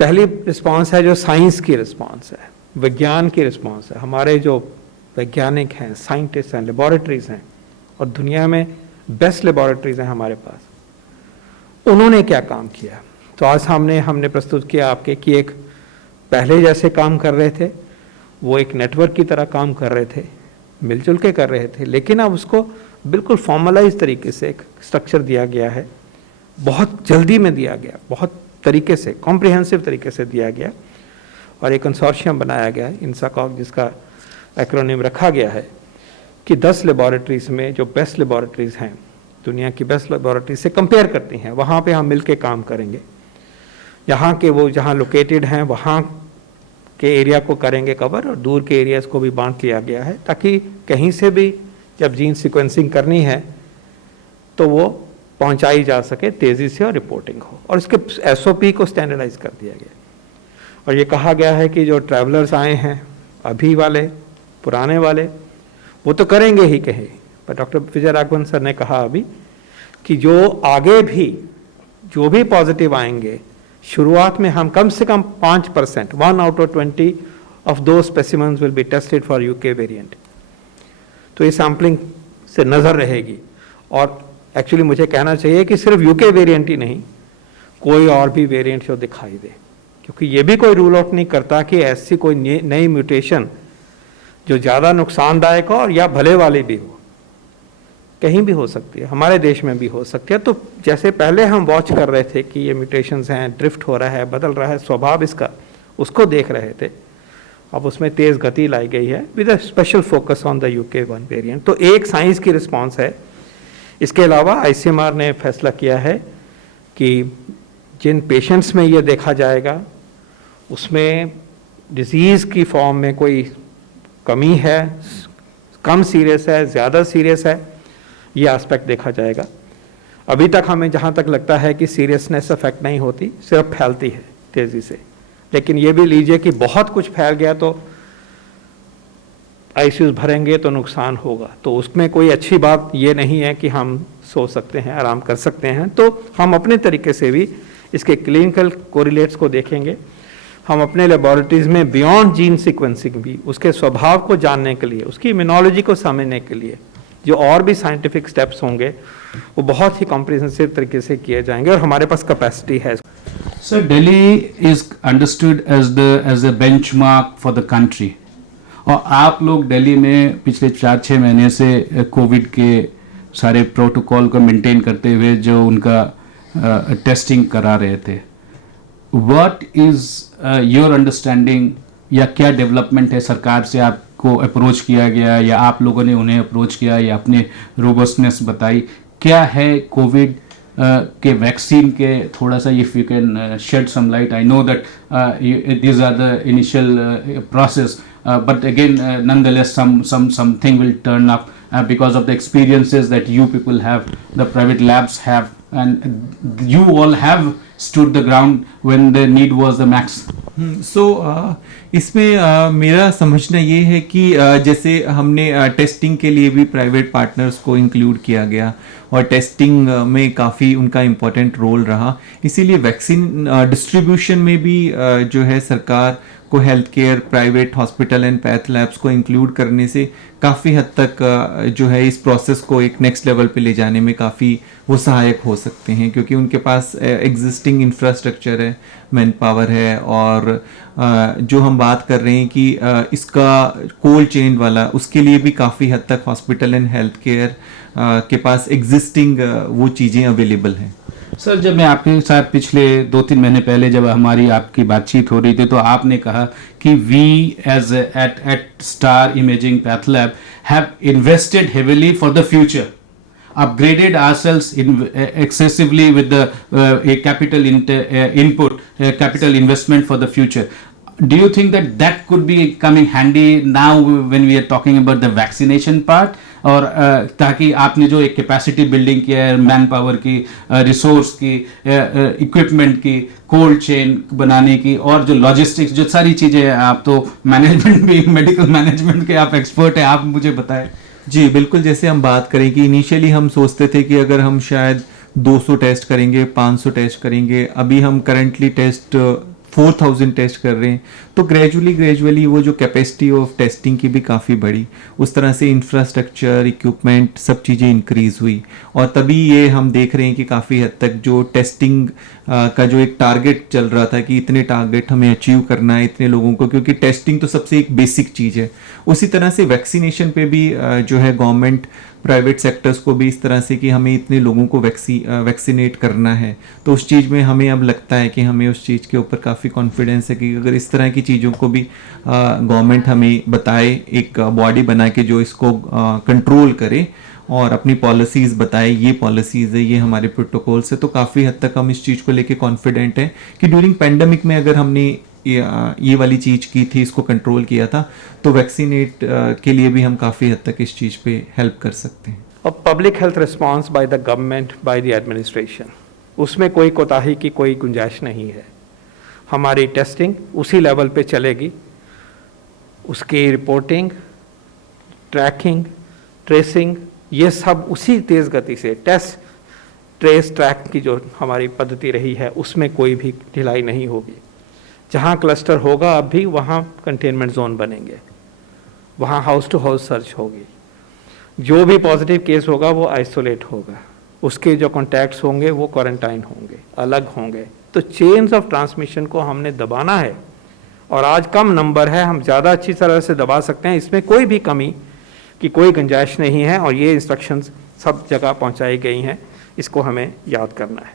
पहली रिस्पांस है जो साइंस की रिस्पांस है, विज्ञान की रिस्पांस है। हमारे जो वैज्ञानिक हैं, साइंटिस्ट हैं, लेबोरेटरीज हैं, और दुनिया में बेस्ट लेबोरेटरीज हैं हमारे पास, उन्होंने क्या काम किया। तो आज हमने प्रस्तुत किया आपके कि एक पहले जैसे काम कर रहे थे, वो एक नेटवर्क की तरह काम कर रहे थे, मिलजुल के कर रहे थे, लेकिन अब उसको बिल्कुल फॉर्मलाइज तरीके से एक स्ट्रक्चर दिया गया है, बहुत जल्दी में दिया गया, बहुत तरीके से, कॉम्प्रिहेंसिव तरीके से दिया गया, और एक कंसोर्शियम बनाया गया है, इंसाकॉग जिसका एक्रोनिम रखा गया है, कि 10 लेबोरेटरीज में जो बेस्ट लेबोरेटरीज हैं, दुनिया की बेस्ट लेबोरेटरीज से कंपेयर करती हैं, वहाँ पे हम मिलके काम करेंगे। यहाँ के वो जहाँ लोकेटेड हैं वहाँ के एरिया को करेंगे कवर, और दूर के एरियाज़ को भी बांट लिया गया है, ताकि कहीं से भी जब जीन सीक्वेंसिंग करनी है तो वो पहुंचाई जा सके तेज़ी से और रिपोर्टिंग हो। और इसके एसओपी को स्टैंडर्डाइज कर दिया गया, और ये कहा गया है कि जो ट्रैवलर्स आए हैं, अभी वाले, पुराने वाले, वो तो करेंगे ही कहीं, पर डॉक्टर विजय राघवन सर ने कहा अभी कि जो आगे भी जो भी पॉजिटिव आएंगे, शुरुआत में हम कम से कम 5%, 1 out of 20 of those specimens will be tested for UK variant। तो ये सैम्पलिंग से नज़र रहेगी, और एक्चुअली मुझे कहना चाहिए कि सिर्फ यूके वेरिएंट ही नहीं, कोई और भी वेरिएंट जो दिखाई दे, क्योंकि ये भी कोई रूल आउट नहीं करता कि ऐसी कोई नई म्यूटेशन जो ज़्यादा नुकसानदायक हो और या भले वाली भी हो, कहीं भी हो सकती है, हमारे देश में भी हो सकती है। तो जैसे पहले हम वॉच कर रहे थे कि ये म्यूटेशंस हैं, ड्रिफ्ट हो रहा है, बदल रहा है स्वभाव इसका, उसको देख रहे थे, अब उसमें तेज़ गति लाई गई है with a special focus on the UK1 variant. तो एक साइंस की रिस्पांस है। इसके अलावा ICMR ने फैसला किया है कि जिन पेशेंट्स में ये देखा जाएगा उसमें डिजीज़ की फॉर्म में कोई कमी है, कम सीरियस है, ज़्यादा सीरियस है, ये एस्पेक्ट देखा जाएगा। अभी तक हमें जहाँ तक लगता है कि सीरियसनेस अफेक्ट नहीं होती, सिर्फ फैलती है तेज़ी से, लेकिन ये भी लीजिए कि बहुत कुछ फैल गया तो ICUs भरेंगे तो नुकसान होगा। तो उसमें कोई अच्छी बात ये नहीं है कि हम सो सकते हैं, आराम कर सकते हैं। तो हम अपने तरीके से भी इसके क्लिनिकल कोरिलेट्स को देखेंगे। हम अपने लेबोरेटरीज में बियॉन्ड जीन सीक्वेंसिंग भी, उसके स्वभाव को जानने के लिए, उसकी इम्यूनोलॉजी को समझने के लिए जो और भी साइंटिफिक स्टेप्स होंगे वो बहुत ही कॉम्प्रिहेंसिव तरीके से किए जाएंगे, और हमारे पास कैपेसिटी है। So Delhi is understood as a benchmark for the country। और आप लोग दिल्ली में पिछले 4-6 महीने से कोविड के सारे प्रोटोकॉल को मेंटेन करते हुए जो उनका टेस्टिंग करा रहे थे, व्हाट इज योर अंडरस्टैंडिंग या क्या डेवलपमेंट है, सरकार से आपको अप्रोच किया गया या आप लोगों ने उन्हें अप्रोच किया या अपने रोबस्टनेस बताई, क्या है कोविड के वैक्सीन के, थोड़ा सा if you can shed some light. I know that these are the initial process, but again nonetheless something will turn up because of the experiences that you people have, the private labs have, and you all have stood the ground when the need was the max. सो इसमें मेरा समझना ये है कि जैसे हमने टेस्टिंग के लिए भी प्राइवेट पार्टनर्स को इंक्लूड किया गया और टेस्टिंग में काफ़ी उनका इम्पोर्टेंट रोल रहा, इसीलिए वैक्सीन डिस्ट्रीब्यूशन में भी जो है सरकार को health care, private hospital and path labs को इंक्लूड करने से काफ़ी हद तक जो है इस प्रोसेस को एक नेक्स्ट लेवल पे ले जाने में काफ़ी वो सहायक हो सकते हैं, क्योंकि उनके पास एग्जिस्टिंग इंफ्रास्ट्रक्चर है, मैन पावर है, और जो हम बात कर रहे हैं कि इसका कोल्ड चेन वाला, उसके लिए भी काफ़ी हद तक हॉस्पिटल एंड हेल्थ केयर के पास एग्जिस्टिंग वो चीज़ें अवेलेबल हैं. सर, जब मैं आपके साथ पिछले 2-3 महीने पहले जब हमारी आपकी बातचीत हो रही थी तो आपने कहा कि we as at Star Imaging path lab have invested heavily for the future, upgraded ourselves excessively with the capital input, capital investment for the future. Do you think that could be coming handy now when we are talking about the vaccination part? और ताकि आपने जो एक कैपेसिटी बिल्डिंग किया है, मैन पावर की, रिसोर्स की, इक्विपमेंट की, कोल्ड चेन बनाने की, और जो लॉजिस्टिक्स, जो सारी चीज़ें, आप तो मैनेजमेंट भी, मेडिकल मैनेजमेंट के आप एक्सपर्ट हैं, आप मुझे बताएं. जी बिल्कुल, जैसे हम बात करें कि इनिशियली हम सोचते थे कि अगर हम शायद 200 टेस्ट करेंगे, 500 टेस्ट करेंगे, अभी हम करंटली टेस्ट 4000 टेस्ट कर रहे हैं, तो ग्रेजुअली वो जो कैपेसिटी ऑफ टेस्टिंग की भी काफ़ी बढ़ी, उस तरह से इंफ्रास्ट्रक्चर, इक्विपमेंट, सब चीज़ें इंक्रीज़ हुई, और तभी ये हम देख रहे हैं कि काफ़ी हद तक जो टेस्टिंग का जो एक टारगेट चल रहा था कि इतने टारगेट हमें अचीव करना है इतने लोगों को, क्योंकि टेस्टिंग तो सबसे एक बेसिक चीज़ है, उसी तरह से वैक्सीनेशन पे भी जो है गवर्नमेंट, प्राइवेट सेक्टर्स को भी इस तरह से कि हमें इतने लोगों को वैक्सीनेट करना है, तो उस चीज़ में हमें अब लगता है कि हमें उस चीज़ के ऊपर काफ़ी कॉन्फिडेंस है कि अगर इस तरह की चीज़ों को भी गवर्नमेंट हमें बताए, एक बॉडी बना के जो इसको कंट्रोल करे और अपनी पॉलिसीज़ बताए, ये पॉलिसीज़ है, ये हमारे प्रोटोकॉल्स है, तो काफ़ी हद तक हम इस चीज़ को लेके कॉन्फिडेंट हैं कि ड्यूरिंग पैंडमिक में अगर हमने ये वाली चीज़ की थी, इसको कंट्रोल किया था, तो वैक्सीनेट के लिए भी हम काफ़ी हद तक इस चीज़ पे हेल्प कर सकते हैं. और public health response by the government, by the administration, उसमें कोई कोताही की कोई गुंजाइश नहीं है. हमारी टेस्टिंग उसी लेवल पे चलेगी, उसकी रिपोर्टिंग, ट्रैकिंग, ट्रेसिंग, ये सब उसी तेज़ गति से, टेस्ट, ट्रेस, ट्रैक की जो हमारी पद्धति रही है उसमें कोई भी ढिलाई नहीं होगी. जहाँ क्लस्टर होगा अब भी वहाँ कंटेनमेंट जोन बनेंगे, वहाँ हाउस टू हाउस सर्च होगी, जो भी पॉजिटिव केस होगा वो आइसोलेट होगा, उसके जो कॉन्टैक्ट्स होंगे वो क्वारंटाइन होंगे, अलग होंगे. तो चेन्स ऑफ ट्रांसमिशन को हमने दबाना है, और आज कम नंबर है, हम ज़्यादा अच्छी तरह से दबा सकते हैं, इसमें कोई भी कमी की कोई गुंजाइश नहीं है, और ये इंस्ट्रक्शंस सब जगह पहुंचाई गई हैं, इसको हमें याद करना है.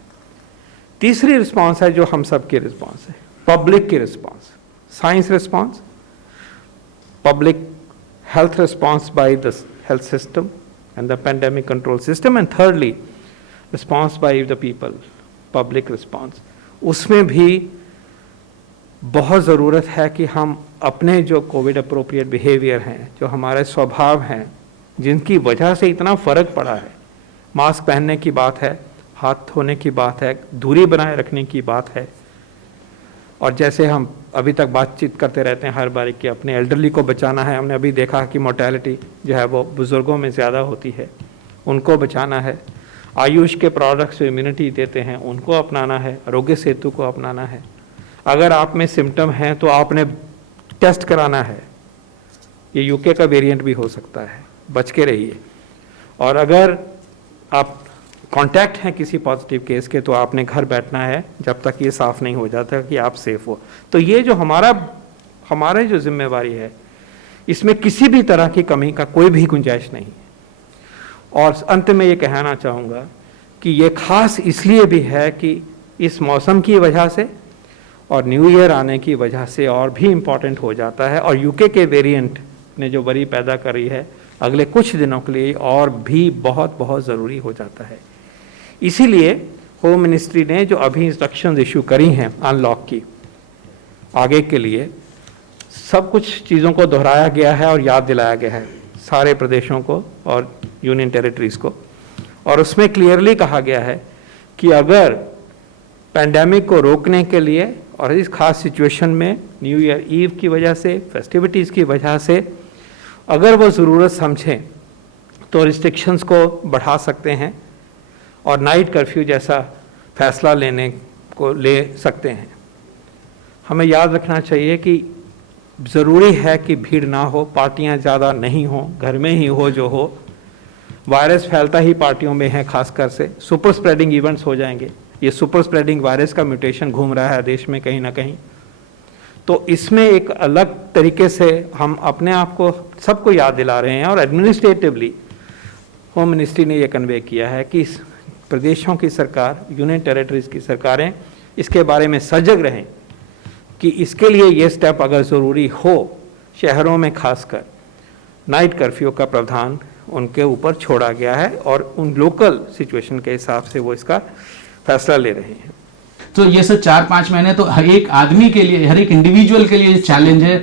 तीसरी रिस्पांस है जो हम सब की रिस्पांस है, पब्लिक की response, science response, public health response by the health system and the pandemic control system, and thirdly response by the people, public response. उसमें भी बहुत ज़रूरत है कि हम अपने जो कोविड अप्रोप्रिएट बिहेवियर हैं, जो हमारे स्वभाव हैं, जिनकी वजह से इतना फ़र्क पड़ा है, मास्क पहनने की बात है, हाथ धोने की बात है, दूरी बनाए रखने की बात है, और जैसे हम अभी तक बातचीत करते रहते हैं हर बार कि अपने एल्डरली को बचाना है, हमने अभी देखा कि मोर्टेलिटी जो है वो बुज़ुर्गों में ज़्यादा होती है, उनको बचाना है. आयुष के प्रोडक्ट्स इम्यूनिटी देते हैं, उनको अपनाना है, आरोग्य सेतु को अपनाना है. अगर आप में सिम्टम हैं तो आपने टेस्ट कराना है, ये यूके का वेरिएंट भी हो सकता है, बच के रहिए. और अगर आप कांटेक्ट हैं किसी पॉजिटिव केस के तो आपने घर बैठना है जब तक ये साफ़ नहीं हो जाता कि आप सेफ हो. तो ये जो हमारे जो जिम्मेवारी है, इसमें किसी भी तरह की कमी का कोई भी गुंजाइश नहीं. और अंत में ये कहना चाहूँगा कि ये खास इसलिए भी है कि इस मौसम की वजह से और न्यू ईयर आने की वजह से और भी इम्पॉर्टेंट हो जाता है, और यूके के वेरिएंट ने जो बड़ी पैदा करी है अगले कुछ दिनों के लिए और भी बहुत बहुत ज़रूरी हो जाता है। इसीलिए होम मिनिस्ट्री ने जो अभी इंस्ट्रक्शंस इशू करी हैं अनलॉक की आगे के लिए, सब कुछ चीज़ों को दोहराया गया है और याद दिलाया गया है सारे प्रदेशों को और यूनियन टेरिटरीज़ को, और उसमें क्लियरली कहा गया है कि अगर पैंडेमिक को रोकने के लिए और इस खास सिचुएशन में न्यू ईयर ईव की वजह से, फेस्टिविटीज़ की वजह से अगर वो ज़रूरत समझें तो रिस्ट्रिक्शंस को बढ़ा सकते हैं और नाइट कर्फ्यू जैसा फैसला लेने को ले सकते हैं। हमें याद रखना चाहिए कि ज़रूरी है कि भीड़ ना हो, पार्टियां ज़्यादा नहीं हो, घर में ही हो जो हो। वायरस फैलता ही पार्टियों में है, खासकर से सुपर स्प्रेडिंग इवेंट्स हो जाएंगे। ये सुपर स्प्रेडिंग वायरस का म्यूटेशन घूम रहा है देश में कहीं ना कहीं, तो इसमें एक अलग तरीके से हम अपने आप को सबको याद दिला रहे हैं। और एडमिनिस्ट्रेटिवली होम मिनिस्ट्री ने ये कन्वे किया है कि प्रदेशों की सरकार, यूनियन टेरिटरीज़ की सरकारें इसके बारे में सजग रहें कि इसके लिए ये स्टेप अगर ज़रूरी हो, शहरों में खासकर नाइट कर्फ्यू का प्रावधान उनके ऊपर छोड़ा गया है और उन लोकल सिचुएशन के हिसाब से वो इसका फैसला ले रहे हैं। तो ये सब 4-5 महीने तो हर एक आदमी के लिए, हर एक इंडिविजुअल के लिए चैलेंज है,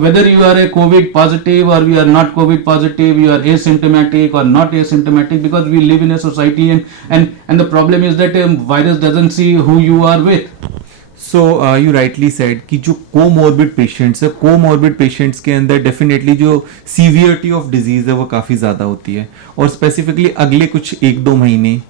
whether you are a covid positive और you are not covid positive, you are asymptomatic और not asymptomatic, because we live in a society and the problem is that virus doesn't see who you are with. So you rightly said कि जो कोमॉर्बिड पेशेंट्स है, कोमॉर्बिड पेशेंट्स के अंदर डेफिनेटली जो सीवियरिटी ऑफ डिजीज है वो काफ़ी ज़्यादा होती है, और स्पेसिफिकली अगले कुछ 1-2 महीने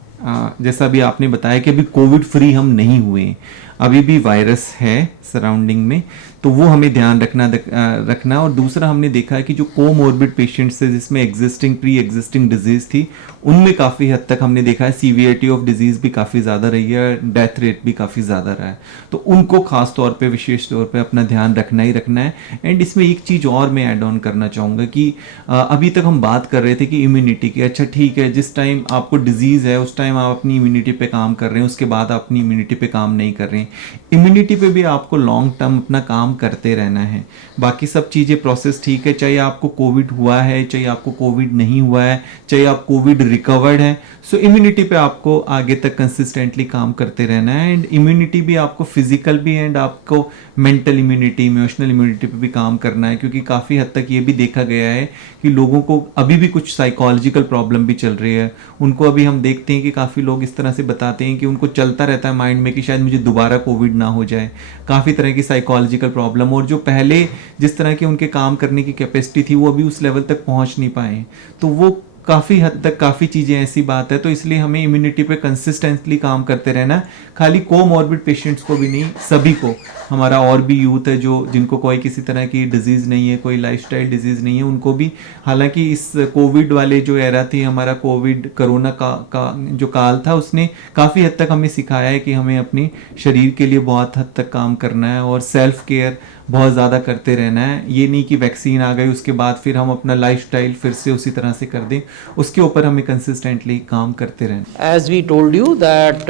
जैसा भी आपने बताया कि अभी कोविड फ्री हम नहीं हुए, अभी भी वायरस है सराउंडिंग में, तो वो हमें ध्यान रखना। और दूसरा हमने देखा है कि जो कोमॉर्बिड पेशेंट्स है जिसमें प्री एग्जिस्टिंग डिजीज थी, उनमें काफ़ी हद तक हमने देखा है सीवियरिटी ऑफ डिजीज भी काफ़ी ज़्यादा रही है, डेथ रेट भी काफ़ी ज़्यादा रहा है, तो उनको खास तौर पे, विशेष तौर पे अपना ध्यान रखना ही रखना है। एंड इसमें एक चीज़ और मैं ऐड ऑन करना चाहूँगा कि अभी तक हम बात कर रहे थे कि इम्यूनिटी की, अच्छा ठीक है, जिस टाइम आपको डिजीज़ है उस टाइम आप अपनी इम्यूनिटी पे काम कर रहे हैं, उसके बाद आप अपनी इम्यूनिटी पे काम नहीं कर रहे हैं। इम्यूनिटी पे भी आपको लॉन्ग टर्म अपना काम करते रहना है। बाकी सब चीज़ें प्रोसेस ठीक है, चाहे आपको कोविड हुआ है, चाहे आपको कोविड नहीं हुआ है, चाहे आप कोविड रिकवर्ड है, सो इम्यूनिटी पे आपको आगे तक कंसिस्टेंटली काम करते रहना है। एंड इम्यूनिटी भी आपको फिजिकल भी एंड आपको मेंटल इम्यूनिटी, इमोशनल इम्यूनिटी पे भी काम करना है, क्योंकि काफ़ी हद तक ये भी देखा गया है कि लोगों को अभी भी कुछ साइकोलॉजिकल प्रॉब्लम भी चल रही है। उनको अभी हम देखते हैं कि काफ़ी लोग इस तरह से बताते हैं कि उनको चलता रहता है माइंड में कि शायद मुझे दोबारा कोविड ना हो जाए, काफ़ी तरह की साइकोलॉजिकल प्रॉब्लम, और जो पहले जिस तरह की उनके काम करने की कैपेसिटी थी वो अभी उस लेवल तक पहुंच नहीं पाए, तो वो काफ़ी हद तक काफ़ी चीज़ें ऐसी बात है। तो इसलिए हमें इम्यूनिटी पे कंसिस्टेंटली काम करते रहना, खाली कोमॉर्बिड पेशेंट्स को भी नहीं, सभी को, हमारा और भी यूथ है जो जिनको कोई किसी तरह की डिजीज़ नहीं है, कोई लाइफस्टाइल डिजीज़ नहीं है, उनको भी, हालांकि इस कोविड वाले जो एरा थी, हमारा कोविड कोरोना का जो काल था, उसने काफ़ी हद तक हमें सिखाया है कि हमें अपने शरीर के लिए बहुत हद तक काम करना है और सेल्फ केयर बहुत ज़्यादा करते रहना है। ये नहीं कि वैक्सीन आ गई उसके बाद फिर हम अपना लाइफस्टाइल फिर से उसी तरह से कर दें, उसके ऊपर हमें कंसिस्टेंटली काम करते रहना। As we told you that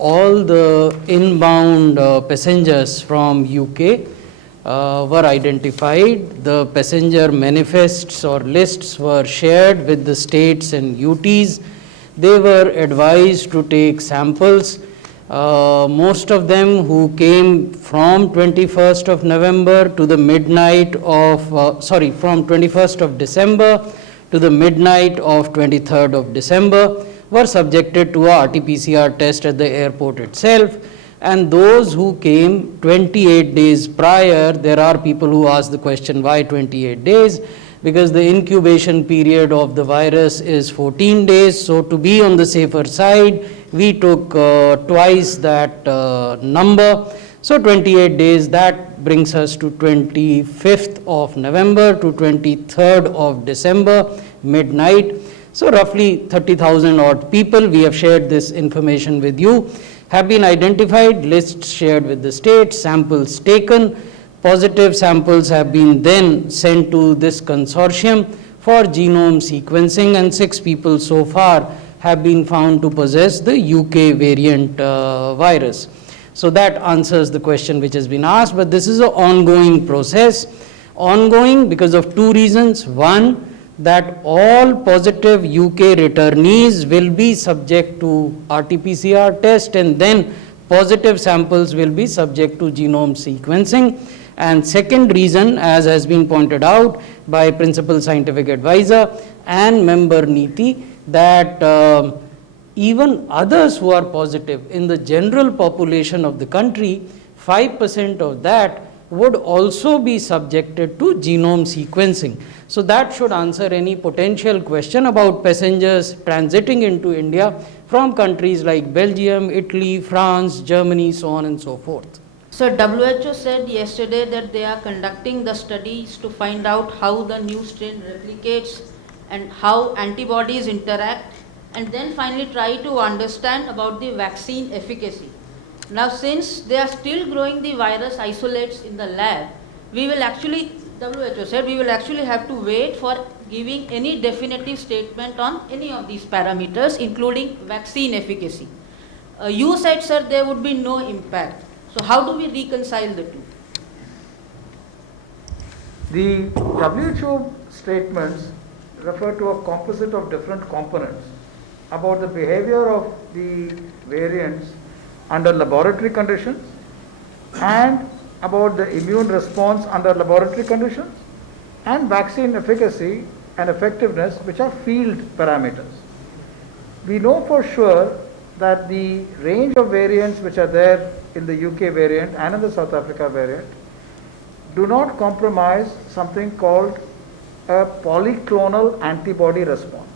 all the inbound passengers from UK were identified. The passenger manifests or lists were shared with the states and UTs. They were advised to take samples. Most of them who came from 21st of November to the midnight of, from 21st of December to the midnight of 23rd of December were subjected to a RT-PCR test at the airport itself. And those who came 28 days prior, there are people who ask the question, why 28 days? Because the incubation period of the virus is 14 days. So to be on the safer side, we took twice that number. So 28 days, that brings us to 25th of November to 23rd of December, midnight. So roughly 30,000 odd people, we have shared this information with you, have been identified, lists shared with the states, samples taken. Positive samples have been then sent to this consortium for genome sequencing, and 6 people so far have been found to possess the UK variant virus. So that answers the question which has been asked, but this is an ongoing process. Ongoing because of two reasons. One, that all positive UK returnees will be subject to RT-PCR test, and then positive samples will be subject to genome sequencing. And second reason, as has been pointed out by Principal Scientific Advisor and Member Niti, that even others who are positive in the general population of the country, 5% of that would also be subjected to genome sequencing. So that should answer any potential question about passengers transiting into India from countries like Belgium, Italy, France, Germany, so on and so forth. So WHO said yesterday that they are conducting the studies to find out how the new strain replicates and how antibodies interact, and then finally try to understand about the vaccine efficacy. Now, since they are still growing the virus isolates in the lab, we will actually, WHO said, we will actually have to wait for giving any definitive statement on any of these parameters, including vaccine efficacy. You said, sir, there would be no impact. So how do we reconcile the two? The WHO statements refer to a composite of different components about the behavior of the variants under laboratory conditions and about the immune response under laboratory conditions and vaccine efficacy and effectiveness, which are field parameters. We know for sure that the range of variants which are there in the UK variant and in the South Africa variant do not compromise something called a polyclonal antibody response.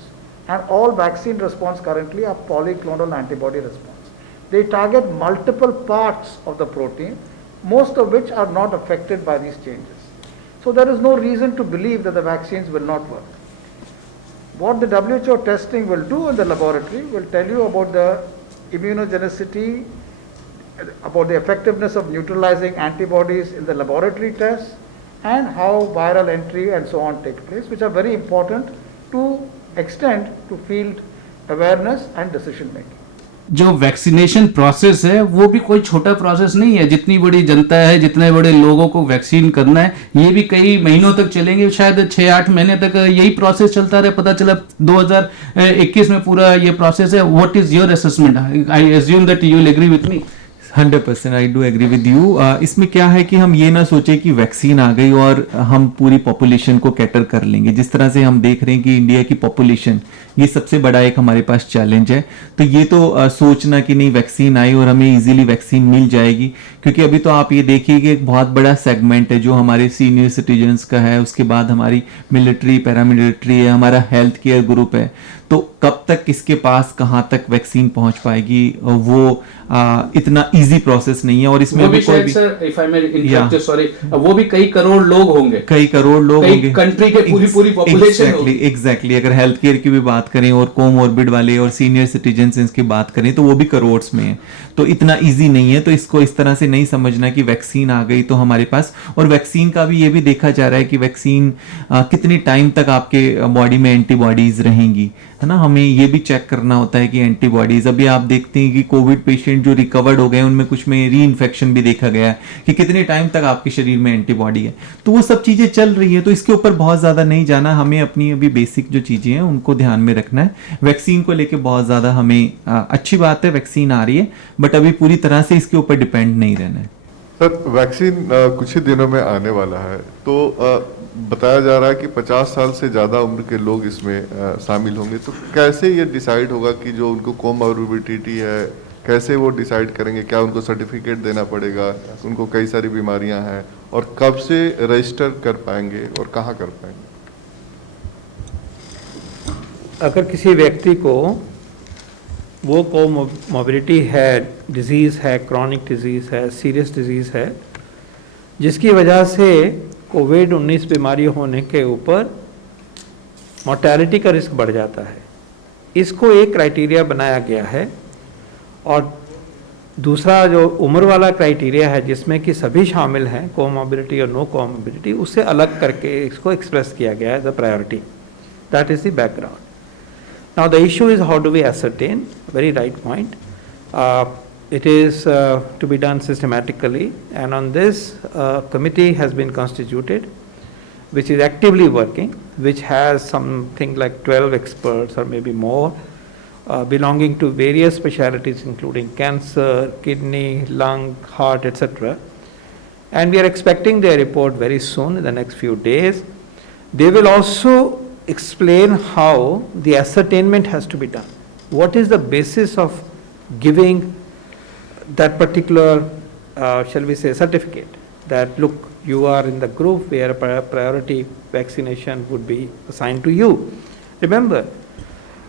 And all vaccine response currently are polyclonal antibody response. They target multiple parts of the protein, most of which are not affected by these changes. So there is no reason to believe that the vaccines will not work. What the WHO testing will do in the laboratory will tell you about the immunogenicity, about the effectiveness of neutralizing antibodies in the laboratory tests, and how viral entry and so on take place, which are very important to extend to field awareness and decision making. जो वैक्सीनेशन प्रोसेस है वो भी कोई छोटा प्रोसेस नहीं है। जितनी बड़ी जनता है, जितने बड़े लोगों को वैक्सीन करना है, ये भी कई महीनों तक चलेंगे, शायद 6-8 महीने तक यही प्रोसेस चलता रहे। पता चला 2021 में पूरा ये प्रोसेस है। What is your assessment? I assume that you will agree with me. 100% I do agree with you. इसमें क्या है कि हम ये ना सोचे कि वैक्सीन आ गई और हम पूरी पॉपुलेशन को कैटर कर लेंगे। जिस तरह से हम देख रहे हैं कि इंडिया की पॉपुलेशन, ये सबसे बड़ा एक हमारे पास चैलेंज है। तो ये तो सोचना कि नहीं वैक्सीन आई और हमें इजीली वैक्सीन मिल जाएगी, क्योंकि अभी तो आप ये देखिए कि एक बहुत बड़ा सेगमेंट है जो हमारे सीनियर सिटीजन्स का है, उसके बाद हमारी मिलिट्री, पैरामिलिट्री है, हमारा हेल्थ केयर ग्रुप है। तो कब तक किसके पास कहाँ तक वैक्सीन पहुंच पाएगी वो इतना इजी प्रोसेस नहीं है। और इसमें वो भी शायद sir, if I may interrupt, sorry, वो भी कई करोड़ लोग होंगे, कई करोड़ लोग होंगे कंट्री के पूरी पॉपुलेशन होगी। एग्जैक्टली अगर हेल्थ केयर की भी बात करें और कोमॉर्बिड वाले और सीनियर सिटीजन्स की बात करें तो वो भी करोड़ में है। तो इतना इजी नहीं है। तो इसको इस तरह से नहीं समझना कि वैक्सीन आ गई तो हमारे पास। और वैक्सीन का भी ये भी देखा जा रहा है कि वैक्सीन कितनी टाइम तक आपके बॉडी में एंटीबॉडीज रहेंगी, है ना। हमें ये भी चेक करना होता है कि एंटीबॉडीज, अभी आप देखते हैं कि कोविड पेशेंट जो रिकवर्ड हो गए उनमें कुछ में री इन्फेक्शन भी देखा गया है कि कितने टाइम तक आपके शरीर में एंटीबॉडी है। तो वो सब चीजें चल रही है। तो इसके ऊपर बहुत ज्यादा नहीं जाना, हमें अपनी अभी बेसिक जो चीजें हैं उनको ध्यान में रखना है। वैक्सीन को लेके बहुत ज्यादा हमें अच्छी बात है, वैक्सीन आ रही है, बट अभी पूरी तरह से इसके ऊपर डिपेंड नहीं रहना है। सर, वैक्सीन कुछ ही दिनों में आने वाला है, तो बताया जा रहा है कि 50 साल से ज़्यादा उम्र के लोग इसमें शामिल होंगे। तो कैसे ये डिसाइड होगा कि जो उनको कोमॉर्बिडिटी है, कैसे वो डिसाइड करेंगे? क्या उनको सर्टिफिकेट देना पड़ेगा? उनको कई सारी बीमारियां हैं, और कब से रजिस्टर कर पाएंगे और कहाँ कर पाएंगे? अगर किसी व्यक्ति को वो कोमॉर्बिडिटी है, डिजीज़ है, क्रॉनिक डिजीज़ है, सीरियस डिजीज़ है, जिसकी वजह से कोविड-19 बीमारी होने के ऊपर मोर्टेलिटी का रिस्क बढ़ जाता है, इसको एक क्राइटेरिया बनाया गया है। और दूसरा जो उम्र वाला क्राइटेरिया है जिसमें कि सभी शामिल हैं, कोमॉर्बिडिटी और नो कोमॉर्बिडिटी, उससे अलग करके इसको एक्सप्रेस किया गया है as a priority. That is the background. Now the issue is how do we ascertain, very right point. It is to be done systematically, and on this, committee has been constituted, which is actively working, which has something like 12 experts or maybe more, belonging to various specialties, including cancer, kidney, lung, heart, etc. And we are expecting their report very soon, in the next few days. They will also explain how the ascertainment has to be done. What is the basis of giving that particular, shall we say, certificate, that look, you are in the group where priority vaccination would be assigned to you. Remember,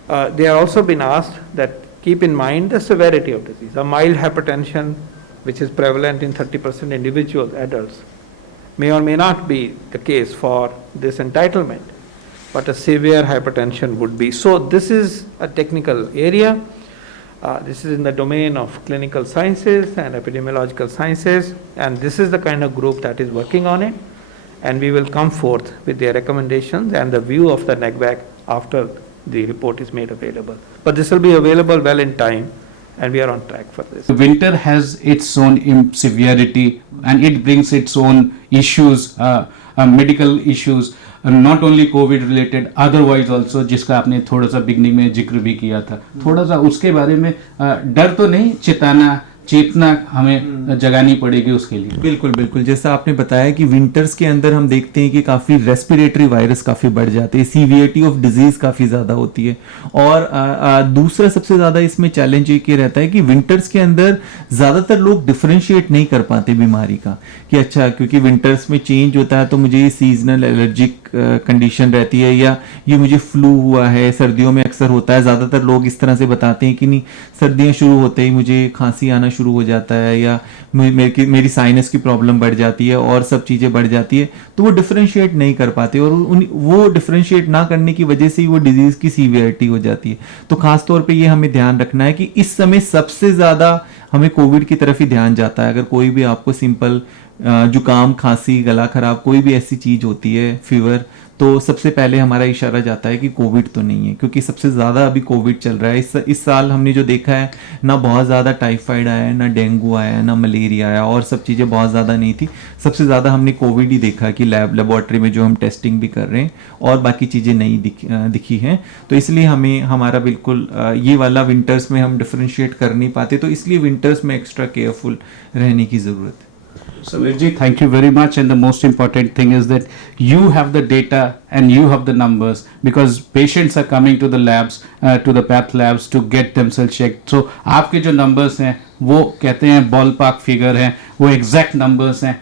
they are also been asked that keep in mind the severity of disease. A mild hypertension, which is prevalent in 30% individuals, adults, may or may not be the case for this entitlement, but a severe hypertension would be. So this is a technical area. This is in the domain of clinical sciences and epidemiological sciences, and this is the kind of group that is working on it, and we will come forth with their recommendations and the view of the NECVAC after the report is made available. But this will be available well in time, and we are on track for this. Winter has its own severity and it brings its own issues, medical issues, not only Covid related, otherwise also, जिसका आपने थोड़ा सा बिगनिंग में जिक्र भी किया था, थोड़ा सा उसके बारे में डर तो नहीं, चेतना हमें जगानी पड़ेगी उसके लिए। बिल्कुल बिल्कुल, जैसा आपने बताया कि विंटर्स के अंदर हम देखते हैं कि काफ़ी रेस्पिरेटरी वायरस काफ़ी बढ़ जाते हैं, सीवियरिटी ऑफ डिजीज़ काफ़ी ज़्यादा होती है। और दूसरा सबसे ज़्यादा इसमें चैलेंज ये रहता है कि विंटर्स के अंदर ज़्यादातर लोग डिफ्रेंशिएट नहीं कर पाते बीमारी का, कि अच्छा क्योंकि विंटर्स में चेंज होता है तो मुझे ये सीजनल एलर्जिक कंडीशन रहती है या ये मुझे फ्लू हुआ है, सर्दियों में अक्सर होता है। ज़्यादातर लोग इस तरह से बताते हैं कि नहीं, सर्दियाँ शुरू होते ही मुझे खांसी आना शुरू हो जाता है या मेरी साइनस की प्रॉब्लम बढ़ जाती है और सब चीज़ें बढ़ जाती है, तो वो डिफरेंशिएट नहीं कर पाते और वो डिफरेंशिएट ना करने की वजह से ही वो डिजीज़ की सीवियरिटी हो जाती है। तो खास तौर पे ये हमें ध्यान रखना है कि इस समय सबसे ज़्यादा हमें कोविड की तरफ ही ध्यान जाता है। अगर कोई भी आपको सिंपल जुकाम, खांसी, गला खराब, कोई भी ऐसी चीज़ होती है, फीवर, तो सबसे पहले हमारा इशारा जाता है कि कोविड तो नहीं है, क्योंकि सबसे ज़्यादा अभी कोविड चल रहा है। इस साल हमने जो देखा है, ना बहुत ज़्यादा टाइफाइड आया है, ना डेंगू आया है, ना मलेरिया आया, और सब चीज़ें बहुत ज़्यादा नहीं थी। सबसे ज़्यादा हमने कोविड ही देखा कि लेबॉर्ट्री में जो हम टेस्टिंग भी कर रहे हैं, और बाकी चीज़ें नहीं दिखी हैं। तो इसलिए हमें हमारा बिल्कुल ये वाला विंटर्स में हम डिफ्रेंशिएट कर नहीं पाते, तो इसलिए विंटर्स में एक्स्ट्रा केयरफुल रहने की ज़रूरत है। Samirji, thank you very much, and the most important thing is that you have the data and you have the numbers, because patients are coming to the labs, to the path labs to get themselves checked. So आपके जो numbers हैं वो कहते हैं बॉल पार्क फिगर हैं, वो एग्जैक्ट नंबर्स हैं,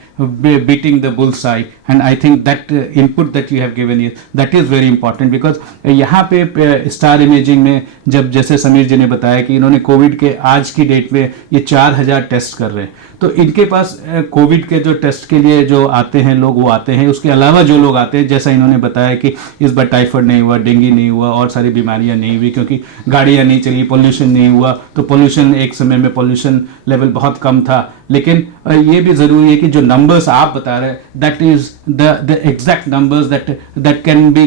beating the bulls I, and I think that input that you have given is that is very important, because यहाँ पे स्टार इमेजिंग में जब जैसे समीर जी ने बताया कि इन्होंने कोविड के आज की डेट में ये 4000 टेस्ट कर रहे हैं, तो इनके पास कोविड के जो टेस्ट के लिए जो आते हैं लोग वो आते हैं, उसके अलावा जो लोग आते हैं, जैसा इन्होंने बताया कि इस बार टाइफाइड नहीं हुआ, डेंगू नहीं हुआ और सारी बीमारियां नहीं हुई क्योंकि गाड़ियां नहीं चली, पोल्यूशन नहीं हुआ, तो पोल्यूशन एक समय में पोल्यूशन लेवल बहुत कम था। लेकिन ये भी जरूरी है कि जो नंबर्स आप बता रहे हैं, that is the exact numbers that can be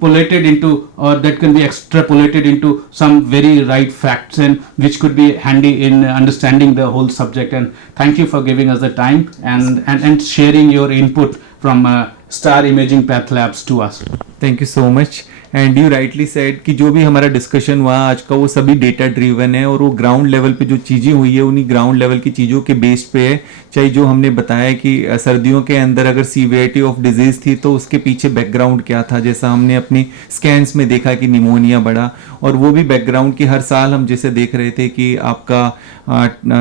collated into, or that can be extrapolated into some very right facts, and which could be handy in understanding the whole subject. And thank you for giving us the time and sharing your input from Star Imaging Path Labs to us. Thank you so much. And you rightly said कि जो भी हमारा डिस्कशन हुआ आज का वो सभी डेटा ड्रिवन है, और वो ग्राउंड लेवल पे जो चीज़ें हुई है उन्हीं ग्राउंड लेवल की चीज़ों के बेस्ड पे है। चाहे जो हमने बताया कि सर्दियों के अंदर अगर सीवियरिटी ऑफ डिजीज़ थी तो उसके पीछे बैकग्राउंड क्या था, जैसा हमने अपनी स्कैन्स में देखा कि निमोनिया बढ़ा, और वो भी बैकग्राउंड की हर साल हम जैसे देख रहे थे कि आपका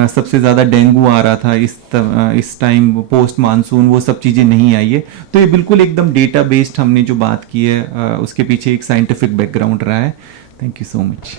सबसे ज़्यादा डेंगू आ रहा था इस टाइम पोस्ट मानसून, वो सब चीज़ें नहीं आई है। तो ये बिल्कुल एकदम डेटा बेस्ड हमने जो बात की है उसके पीछे एक साइंटिफिक बैकग्राउंड रहा है। Thank you so much.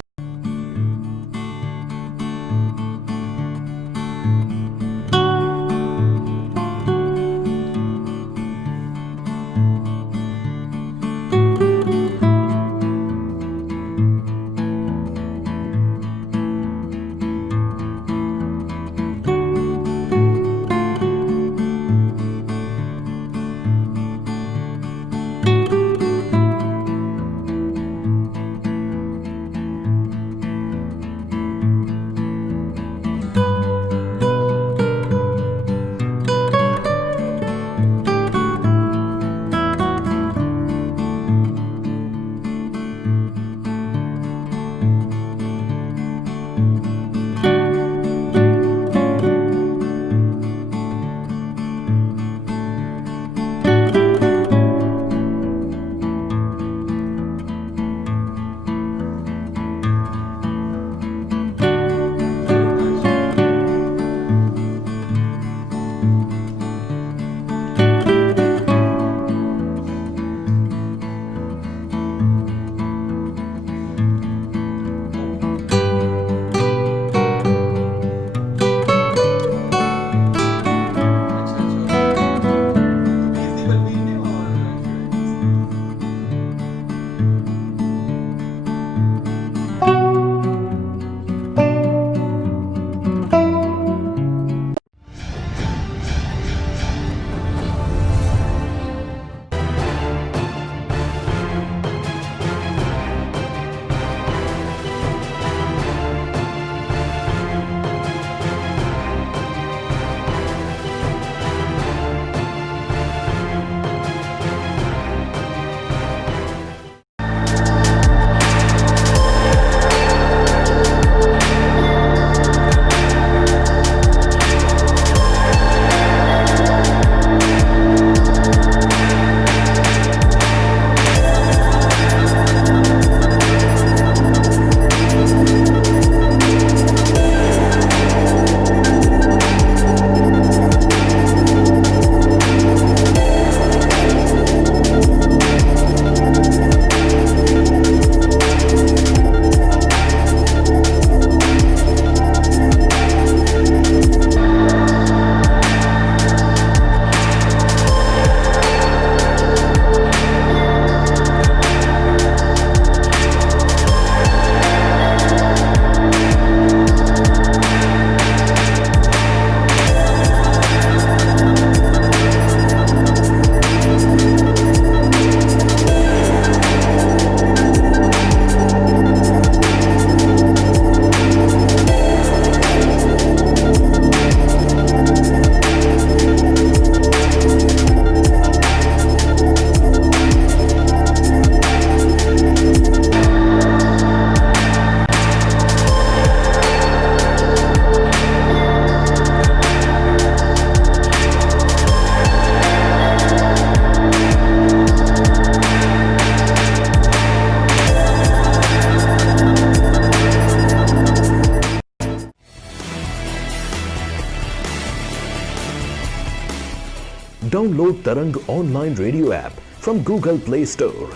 Download Tarang online radio app from Google Play Store.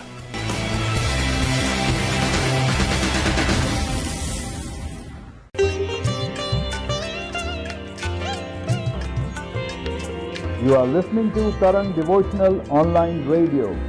You are listening to Tarang Devotional Online Radio.